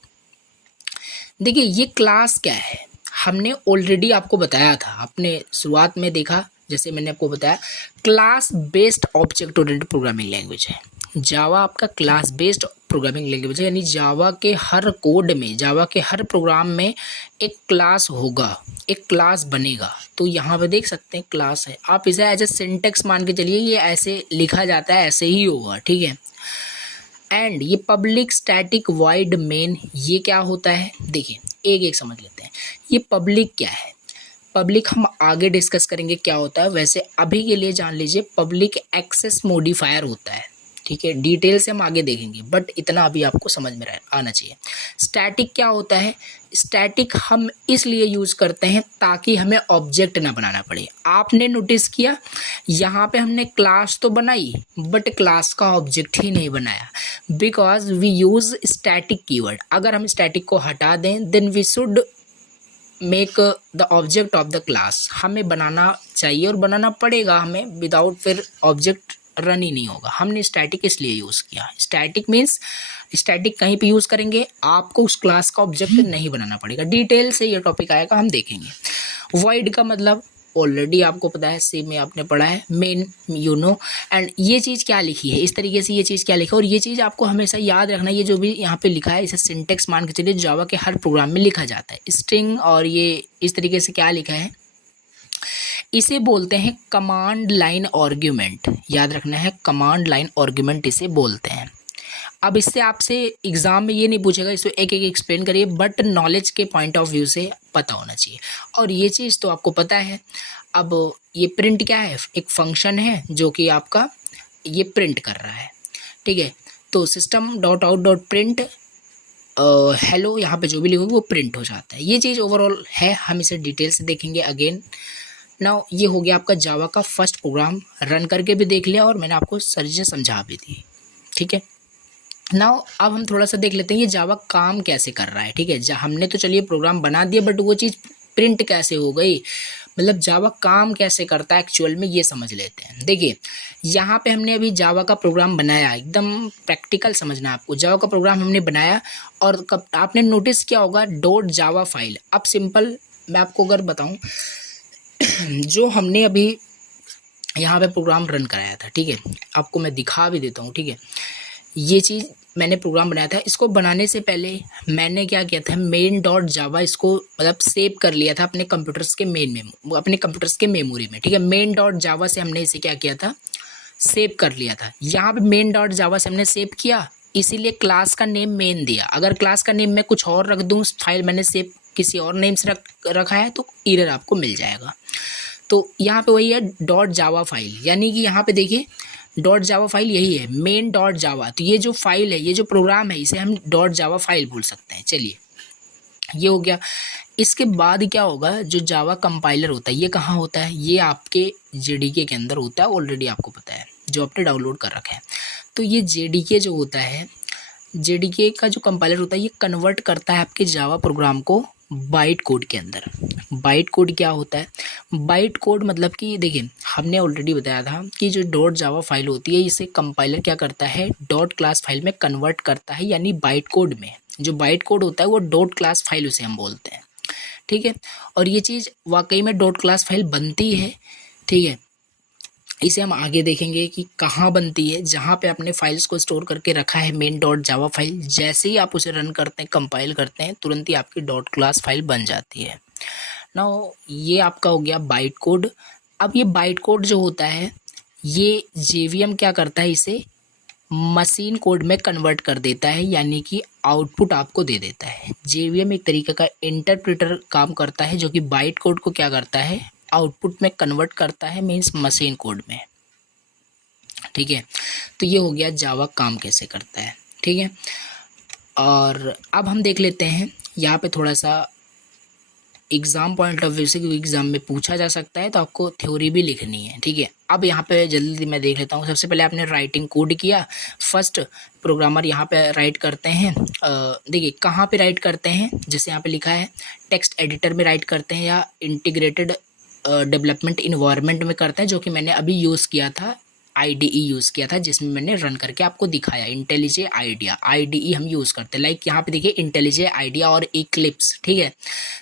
देखिए ये क्लास क्या है, हमने ऑलरेडी आपको बताया था, आपने शुरुआत में देखा जैसे मैंने आपको बताया class based object oriented programming language है। जावा आपका क्लास बेस्ड प्रोग्रामिंग लैंग्वेज है, यानी जावा के हर कोड में, जावा के हर प्रोग्राम में एक क्लास होगा, एक क्लास बनेगा। तो यहाँ पे देख सकते हैं क्लास है, आप इसे एज ए सिंटेक्स मान के चलिए, ये ऐसे लिखा जाता है, ऐसे ही होगा। ठीक है, एंड ये पब्लिक स्टैटिक वाइड मेन ये क्या होता है, देखिए एक एक समझ लेते हैं। ये पब्लिक क्या है, पब्लिक हम आगे डिस्कस करेंगे क्या होता है, वैसे अभी के लिए जान लीजिए पब्लिक एक्सेस मॉडिफायर होता है। ठीक है, डिटेल से हम आगे देखेंगे, बट इतना अभी आपको समझ में आना चाहिए। स्टैटिक क्या होता है, स्टैटिक हम इसलिए यूज़ करते हैं ताकि हमें ऑब्जेक्ट ना बनाना पड़े। आपने नोटिस किया यहाँ पे हमने क्लास तो बनाई बट क्लास का ऑब्जेक्ट ही नहीं बनाया, because we use static keyword. अगर हम स्टैटिक को हटा दें then we should make the object of the class, हमें बनाना चाहिए और बनाना पड़ेगा हमें, विदाउट फिर ऑब्जेक्ट रन ही नहीं होगा। हमने स्टैटिक इसलिए यूज़ किया, स्टैटिक मीन्स स्टैटिक कहीं पे यूज़ करेंगे आपको उस क्लास का ऑब्जेक्ट नहीं बनाना पड़ेगा। डिटेल से ये टॉपिक आएगा, हम देखेंगे। वॉइड का मतलब ऑलरेडी आपको पता है, सी में आपने पढ़ा है, मेन यू नो। एंड ये चीज़ क्या लिखी है, इस तरीके से ये चीज़ क्या लिखा है, और ये चीज़ आपको हमेशा याद रखना है। ये जो भी यहाँ पे लिखा है इसे सिंटेक्स मान के चलिए, जावा के हर प्रोग्राम में लिखा जाता है स्ट्रिंग, और ये इस तरीके से क्या लिखा है, इसे बोलते हैं कमांड लाइन आर्ग्यूमेंट। याद रखना है, कमांड लाइन आर्ग्यूमेंट इसे बोलते हैं। अब इससे आपसे एग्जाम में ये नहीं पूछेगा इसको एक एक एक्सप्लेन करिए, बट नॉलेज के पॉइंट ऑफ व्यू से पता होना चाहिए। और ये चीज़ तो आपको पता है। अब ये प्रिंट क्या है, एक फंक्शन है जो कि आपका ये प्रिंट कर रहा है। ठीक है, तो system dot out dot print hello, यहाँ पे जो भी लिखोगे वो प्रिंट हो जाता है। ये चीज़ ओवरऑल है, हम इसे डिटेल से देखेंगे अगेन। नाउ ये हो गया आपका जावा का फर्स्ट प्रोग्राम, रन करके भी देख लिया और मैंने आपको सारी चीज़ें समझा भी दी। ठीक है, नाउ अब हम थोड़ा सा देख लेते हैं ये जावा काम कैसे कर रहा है। ठीक है, हमने तो चलिए प्रोग्राम बना दिया, बट वो चीज़ प्रिंट कैसे हो गई, मतलब जावा काम कैसे करता है एक्चुअल में, ये समझ लेते हैं। देखिए यहाँ पे हमने अभी जावा का प्रोग्राम बनाया, एकदम प्रैक्टिकल समझना है आपको। जावा का प्रोग्राम हमने बनाया और कब आपने नोटिस किया होगा डॉट जावा फाइल। अब सिंपल मैं आपको अगर बताऊँ जो हमने अभी यहाँ पे प्रोग्राम रन कराया था, ठीक है, आपको मैं दिखा भी देता हूँ। ठीक है, ये चीज़ मैंने प्रोग्राम बनाया था, इसको बनाने से पहले मैंने क्या किया था, मेन डॉट जावा इसको मतलब सेव कर लिया था अपने कंप्यूटर्स के अपने कंप्यूटर्स के मेमोरी में। ठीक है, मेन डॉट जावा से हमने इसे क्या किया था, सेव कर लिया था। यहाँ पे मेन डॉट जावा से हमने सेव किया, इसीलिए क्लास का नेम मेन दिया। अगर क्लास का नेम मैं कुछ और रख दूँ, फाइल मैंने सेव किसी और नेम से रखा है तो एरर आपको मिल जाएगा। तो यहाँ पे वही है डॉट जावा फाइल, यानी कि यहाँ पे देखिए डॉट जावा फाइल यही है, मेन डॉट जावा। तो ये जो फाइल है, ये जो प्रोग्राम है, इसे हम डॉट जावा फाइल बोल सकते हैं। चलिए ये हो गया। इसके बाद क्या होगा, जो जावा कंपाइलर होता है ये कहाँ होता है, ये आपके जेडीके के अंदर होता है, ऑलरेडी आपको पता है, जो आपने डाउनलोड कर रखा है। तो ये जेडीके जो होता है, जेडीके का जो कंपाइलर होता है ये कन्वर्ट करता है आपके जावा प्रोग्राम को बाइट कोड के अंदर। बाइट कोड क्या होता है, बाइट कोड मतलब कि देखिए हमने ऑलरेडी बताया था कि जो डॉट जावा फाइल होती है इसे कंपाइलर क्या करता है, डॉट क्लास फाइल में कन्वर्ट करता है, यानी बाइट कोड में। जो बाइट कोड होता है वो डॉट क्लास फाइल उसे हम बोलते हैं। ठीक है, और ये चीज़ वाकई में डॉट क्लास फाइल बनती है। ठीक है, इसे हम आगे देखेंगे कि कहाँ बनती है, जहाँ पे आपने फाइल्स को स्टोर करके रखा है मेन डॉट जावा फाइल, जैसे ही आप उसे रन करते हैं, कंपाइल करते हैं, तुरंत ही आपकी डॉट क्लास फाइल बन जाती है। नाउ ये आपका हो गया बाइट कोड। अब ये बाइट कोड जो होता है ये जेवीएम क्या करता है, इसे मशीन कोड में कन्वर्ट कर देता है, यानी कि आउटपुट आपको दे देता है। जेवीएम एक तरीके का इंटरप्रेटर काम करता है, जो कि बाइट कोड को क्या करता है, आउटपुट में कन्वर्ट करता है, मीन्स मशीन कोड में। ठीक है, तो ये हो गया जावा काम कैसे करता है। ठीक है, और अब हम देख लेते हैं यहाँ पे थोड़ा सा एग्ज़ाम पॉइंट ऑफ व्यू से, क्योंकि एग्ज़ाम में पूछा जा सकता है तो आपको थ्योरी भी लिखनी है, ठीक है। अब यहाँ पे जल्दी मैं देख लेता हूँ। सबसे पहले आपने राइटिंग कोड किया, फर्स्ट प्रोग्रामर यहाँ पे राइट करते हैं। देखिए कहाँ पे राइट करते हैं, जैसे यहाँ पे लिखा है टेक्स्ट एडिटर में राइट करते हैं या इंटीग्रेटेड डेवलपमेंट इन्वायरमेंट में करते हैं, जो कि मैंने अभी यूज़ किया था, IDE यूज़ किया था, जिसमें मैंने रन करके आपको दिखाया इंटेलिजे आइडिया। IDE हम यूज़ करते हैं, लाइक यहाँ पे देखिए इंटेलिजे आइडिया और इक्लिप्स, ठीक है,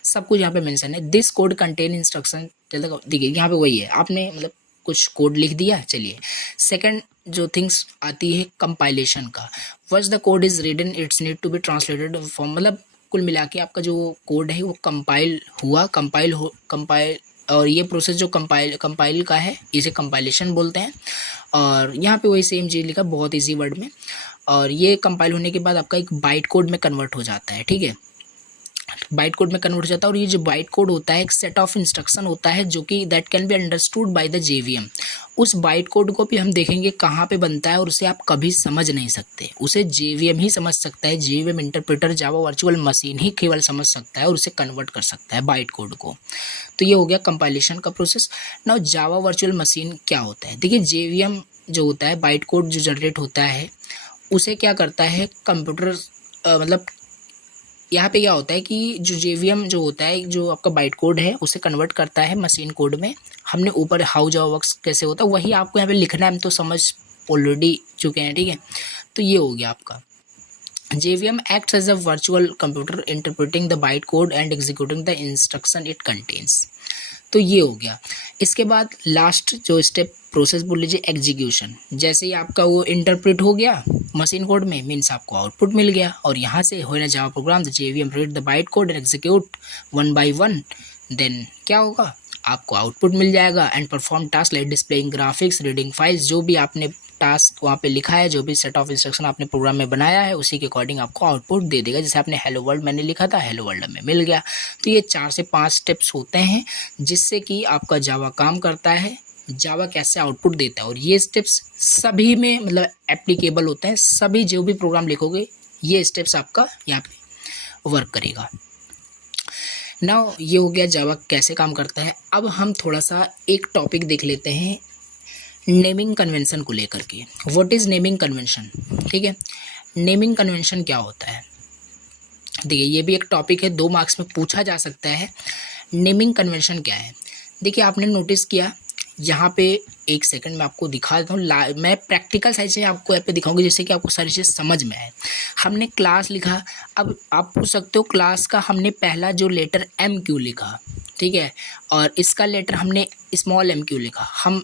सब कुछ यहाँ पे मेंशन है। दिस कोड कंटेन इंस्ट्रक्शन, देखिए यहाँ पे वही है, आपने मतलब कुछ कोड लिख दिया। चलिए सेकंड जो थिंग्स आती है कंपाइलेशन का, once the code is written it's need to be translated form, मतलब कुल मिला के आपका जो कोड है वो कंपाइल हुआ, कंपाइल और ये प्रोसेस जो कंपाइल का है इसे कंपाइलेशन बोलते हैं। और यहाँ पे वही सेम चीज़ लिखा बहुत इजी वर्ड में, और ये कंपाइल होने के बाद आपका एक बाइट कोड में कन्वर्ट हो जाता है, ठीक है, बाइट कोड में कन्वर्ट हो जाता है। और ये जो बाइट कोड होता है एक सेट ऑफ इंस्ट्रक्शन होता है जो कि that can be understood by the JVM। उस बाइट कोड को भी हम देखेंगे कहाँ पे बनता है, और उसे आप कभी समझ नहीं सकते, उसे JVM ही समझ सकता है, JVM interpreter Java virtual machine ही केवल समझ सकता है और उसे कन्वर्ट कर सकता है बाइट कोड को। तो ये हो गया कंपाइलेशन का प्रोसेस। नाउ जावा वर्चुअल मशीन क्या होता है, देखिए JVM जो होता है बाइट कोड जो जनरेट होता है उसे क्या करता है कंप्यूटर, मतलब यहाँ पे क्या होता है कि जो JVM जो होता है, जो आपका बाइट कोड है उसे कन्वर्ट करता है मशीन कोड में। हमने ऊपर हाउ जावा वर्क्स कैसे होता है वही आपको यहाँ पे लिखना है, हम तो समझ ऑलरेडी चुके हैं, ठीक है। तो ये हो गया आपका JVM acts as a virtual computer interpreting the bytecode and executing the instruction it contains। तो ये हो गया। इसके बाद लास्ट जो स्टेप प्रोसेस बोल लीजिए एग्जीक्यूशन। जैसे ही आपका वो इंटरप्रेट हो गया मशीन कोड में, मीन्स आपको आउटपुट मिल गया, और यहाँ से हो ना Java program the JVM read the byte code and execute one by one, then क्या होगा आपको आउटपुट मिल जाएगा। And perform task like displaying graphics, reading files, जो भी आपने टास्क वहाँ पे लिखा है, जो भी सेट ऑफ इंस्ट्रक्शन आपने प्रोग्राम में बनाया है उसी के अकॉर्डिंग आपको आउटपुट दे देगा। जैसे आपने हेलो वर्ल्ड मैंने लिखा था, हेलो वर्ल्ड में मिल गया। तो ये 4 से 5 स्टेप्स होते हैं जिससे कि आपका जावा काम करता है, जावा कैसे आउटपुट देता है। और ये स्टेप्स सभी में मतलब एप्लीकेबल होते हैं, सभी जो भी प्रोग्राम लिखोगे ये स्टेप्स आपका यहाँ पे वर्क करेगा। नाउ ये हो गया जावा कैसे काम करता है। अब हम थोड़ा सा एक टॉपिक देख लेते हैं नेमिंग कन्वेंशन को लेकर के। व्हाट इज़ नेमिंग कन्वेंशन, ठीक है, नेमिंग कन्वेंशन क्या होता है। देखिए ये भी एक टॉपिक है, 2 मार्क्स में पूछा जा सकता है। नेमिंग कन्वेंशन क्या है, देखिए आपने नोटिस किया यहाँ पे, एक सेकंड में आपको दिखा देता हूँ, मैं प्रैक्टिकल साइड से आपको यहाँ पे दिखाऊंगी जिससे कि आपको सारी चीज़ समझ में आए। हमने क्लास लिखा, अब आप पूछ सकते हो क्लास का हमने पहला जो लेटर M क्यों लिखा, ठीक है, और इसका लेटर हमने स्मॉल m क्यों लिखा। हम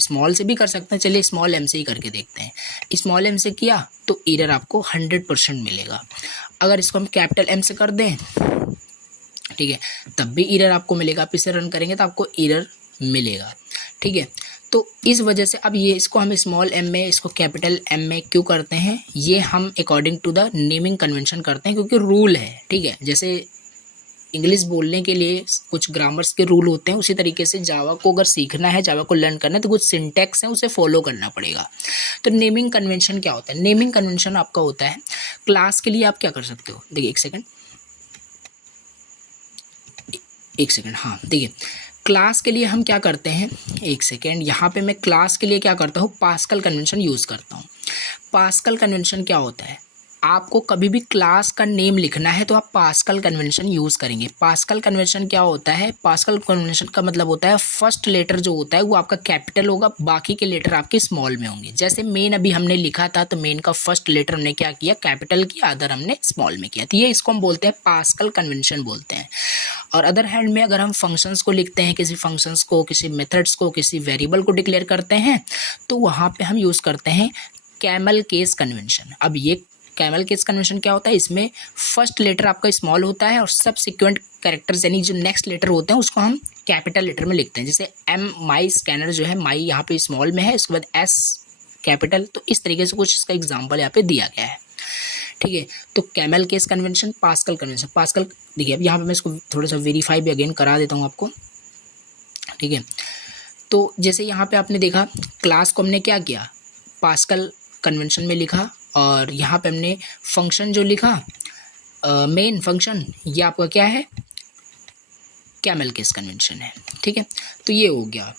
स्मॉल से भी कर सकते हैं, चलिए स्मॉल m से ही करके देखते हैं। स्मॉल m से किया तो एरर आपको 100% मिलेगा। अगर इसको हम कैपिटल M से कर दें, ठीक है, तब भी एरर आपको मिलेगा। आप इसे रन करेंगे तो आपको एरर मिलेगा, ठीक है। तो इस वजह से अब ये इसको हम स्मॉल m में, इसको कैपिटल M में क्यों करते हैं, ये हम according to the naming convention करते हैं, क्योंकि रूल है, ठीक है। जैसे इंग्लिश बोलने के लिए कुछ ग्रामर्स के रूल होते हैं, उसी तरीके से जावा को अगर सीखना है, जावा को लर्न करना है, तो कुछ सिंटैक्स है उसे फॉलो करना पड़ेगा। तो नेमिंग कन्वेंशन क्या होता है, नेमिंग कन्वेंशन आपका होता है क्लास के लिए आप क्या कर सकते हो। देखिए एक सेकंड, हाँ देखिए क्लास के लिए हम क्या करते हैं, एक सेकेंड, यहाँ पे मैं क्लास के लिए क्या करता हूँ, पास्कल कन्वेंशन यूज़ करता हूँ। पास्कल कन्वेंशन क्या होता है, आपको कभी भी क्लास का नेम लिखना है तो आप पास्कल कन्वेंशन यूज़ करेंगे। पास्कल कन्वेंशन क्या होता है, पास्कल कन्वेंशन का मतलब होता है फर्स्ट लेटर जो होता है वो आपका कैपिटल होगा, बाकी के लेटर आपके स्मॉल में होंगे। जैसे मेन अभी हमने लिखा था तो मेन का फर्स्ट लेटर हमने क्या किया, कैपिटल किया, अदर हमने स्मॉल में किया। तो ये इसको हम बोलते हैं पास्कल कन्वेंशन बोलते हैं। और अदर हैंड में अगर हम फंक्शंस को लिखते हैं, किसी फंक्शंस को, किसी मेथड्स को, किसी वेरिएबल को डिक्लेयर करते हैं, तो वहाँ पे हम यूज़ करते हैं कैमल केस कन्वेंशन। अब ये कैमल केस कन्वेंशन क्या होता है, इसमें फर्स्ट लेटर आपका स्मॉल होता है और सब सिक्वेंट कैरेक्टर्स यानी जो नेक्स्ट लेटर होते हैं उसको हम कैपिटल लेटर में लिखते हैं। जैसे M माई स्कैनर जो है, माई यहाँ पे स्मॉल में है, उसके बाद S कैपिटल। तो इस तरीके से कुछ इसका एग्जाम्पल यहाँ पे दिया गया है, ठीक है। तो camel case convention, pascal convention. Pascal देखिए अब यहाँ पे मैं इसको थोड़ा सा वेरीफाई भी अगेन करा देता हूँ आपको, ठीक है। तो जैसे यहाँ पे आपने देखा क्लास को हमने क्या किया, पास्कल कन्वेंशन में लिखा, और यहाँ पे हमने फंक्शन जो लिखा मेन फंक्शन, ये आपका क्या है, कैमल केस कन्वेंशन है, ठीक है। तो ये हो गया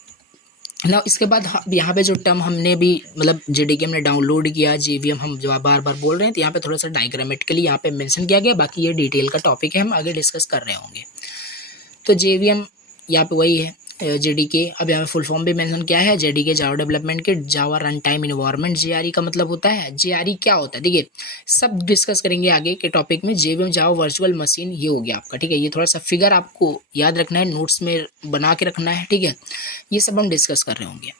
ना। इसके बाद यहाँ पे जो टर्म हमने भी मतलब जेडीके हमने डाउनलोड किया, जेवीएम हम जो बार बार बोल रहे हैं, तो यहाँ पे थोड़ा सा डायग्रामेटिकली यहाँ पे मेंशन किया गया, बाकी ये डिटेल का टॉपिक है, हम आगे डिस्कस कर रहे होंगे। तो जेवीएम यहाँ पे वही है जेडीके। अब यहाँ पे फुल फॉर्म भी मेंशन किया है, जेडीके जावा डेवलपमेंट किट, जावा रन टाइम इन्वायरमेंट। जेआरई का मतलब होता है, जेआरई क्या होता है देखिए, सब डिस्कस करेंगे आगे के टॉपिक में। जेवीएम जावा वर्चुअल मशीन, ये हो गया आपका, ठीक है। ये थोड़ा सा फिगर आपको याद रखना है, नोट्स में बना के रखना है, ठीक है। ये सब हम डिस्कस कर रहे होंगे।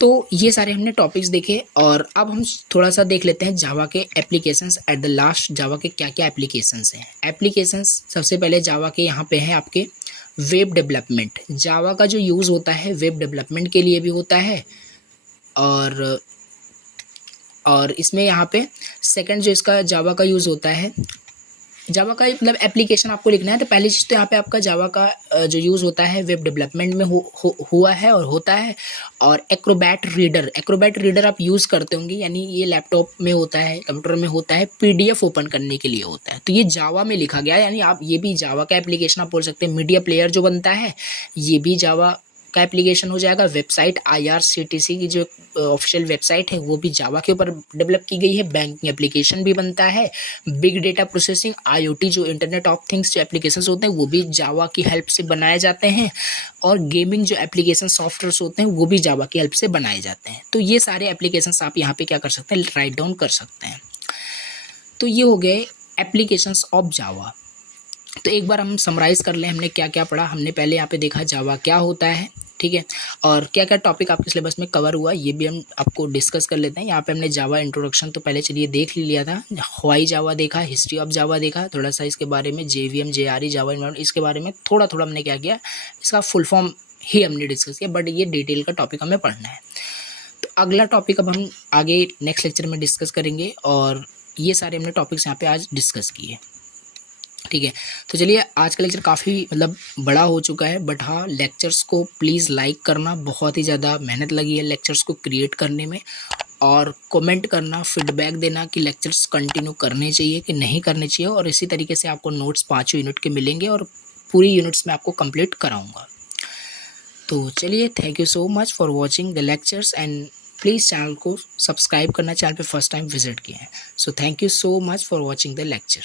तो ये सारे हमने टॉपिक्स देखे, और अब हम थोड़ा सा देख लेते हैं जावा के एप्लीकेशंस एट द लास्ट। जावा के क्या क्या एप्लीकेशंस हैं। एप्लीकेशंस सबसे पहले जावा के यहाँ पे हैं आपके वेब डेवलपमेंट। जावा का जो यूज़ होता है वेब डेवलपमेंट के लिए भी होता है, और इसमें यहाँ पे सेकंड जो इसका जावा का यूज़ होता है, जावा का मतलब एप्लीकेशन आपको लिखना है, तो पहली चीज़ तो यहाँ पे आपका जावा का जो यूज़ होता है वेब डेवलपमेंट में हुआ है और होता है। और एक्रोबैट रीडर आप यूज़ करते होंगे, यानी ये लैपटॉप में होता है, कंप्यूटर में होता है, पीडीएफ ओपन करने के लिए होता है। तो ये जावा में लिखा गया है, यानी आप ये भी जावा का एप्लीकेशन आप बोल सकते हैं। मीडिया प्लेयर जो बनता है ये भी जावा का एप्लीकेशन हो जाएगा। वेबसाइट IRCTC की जो ऑफिशियल वेबसाइट है वो भी जावा के ऊपर डेवलप की गई है। बैंकिंग एप्लीकेशन भी बनता है। बिग डेटा प्रोसेसिंग, IoT जो इंटरनेट ऑफ थिंग्स जो एप्लीकेशंस होते हैं वो भी जावा की हेल्प से बनाए जाते हैं। और गेमिंग जो एप्लीकेशन सॉफ्टवेयर होते हैं वो भी जावा की हेल्प से बनाए जाते हैं। तो ये सारे एप्लीकेशंस आप यहाँ पे क्या कर सकते हैं, राइट डाउन कर सकते हैं। तो ये हो गए एप्लीकेशंस ऑफ जावा। तो एक बार हम समराइज़ कर लें, हमने क्या क्या पढ़ा। हमने पहले यहाँ पे देखा जावा क्या होता है, ठीक है, और क्या क्या टॉपिक आपके सिलेबस में कवर हुआ ये भी हम आपको डिस्कस कर लेते हैं। यहाँ पे हमने जावा इंट्रोडक्शन तो पहले चलिए देख लिया था, व्हाई जावा देखा, हिस्ट्री ऑफ जावा देखा, थोड़ा सा इसके बारे में जेवीएम जेआरई जावा इन्वायरमेंट इसके बारे में थोड़ा थोड़ा हमने क्या किया, इसका फुल फॉर्म ही हमने डिस्कस किया, बट ये डिटेल का टॉपिक हमें पढ़ना है। तो अगला टॉपिक अब हम आगे नेक्स्ट लेक्चर में डिस्कस करेंगे, और ये सारे हमने टॉपिक्स यहाँ पे आज डिस्कस किए, ठीक है। तो चलिए आज का लेक्चर काफ़ी मतलब बड़ा हो चुका है, बट हाँ लेक्चर्स को प्लीज़ लाइक करना, बहुत ही ज़्यादा मेहनत लगी है लेक्चर्स को क्रिएट करने में, और कमेंट करना, फीडबैक देना कि लेक्चर्स कंटिन्यू करने चाहिए कि नहीं करने चाहिए। और इसी तरीके से आपको नोट्स 5 यूनिट के मिलेंगे और पूरी यूनिट्स में आपको कंप्लीट कराऊँगा। तो चलिए, thank you so much for watching the lectures, and please channel को सब्सक्राइब करना, चैनल पे फर्स्ट टाइम विजिट किए हैं। So thank you so much for watching the lecture.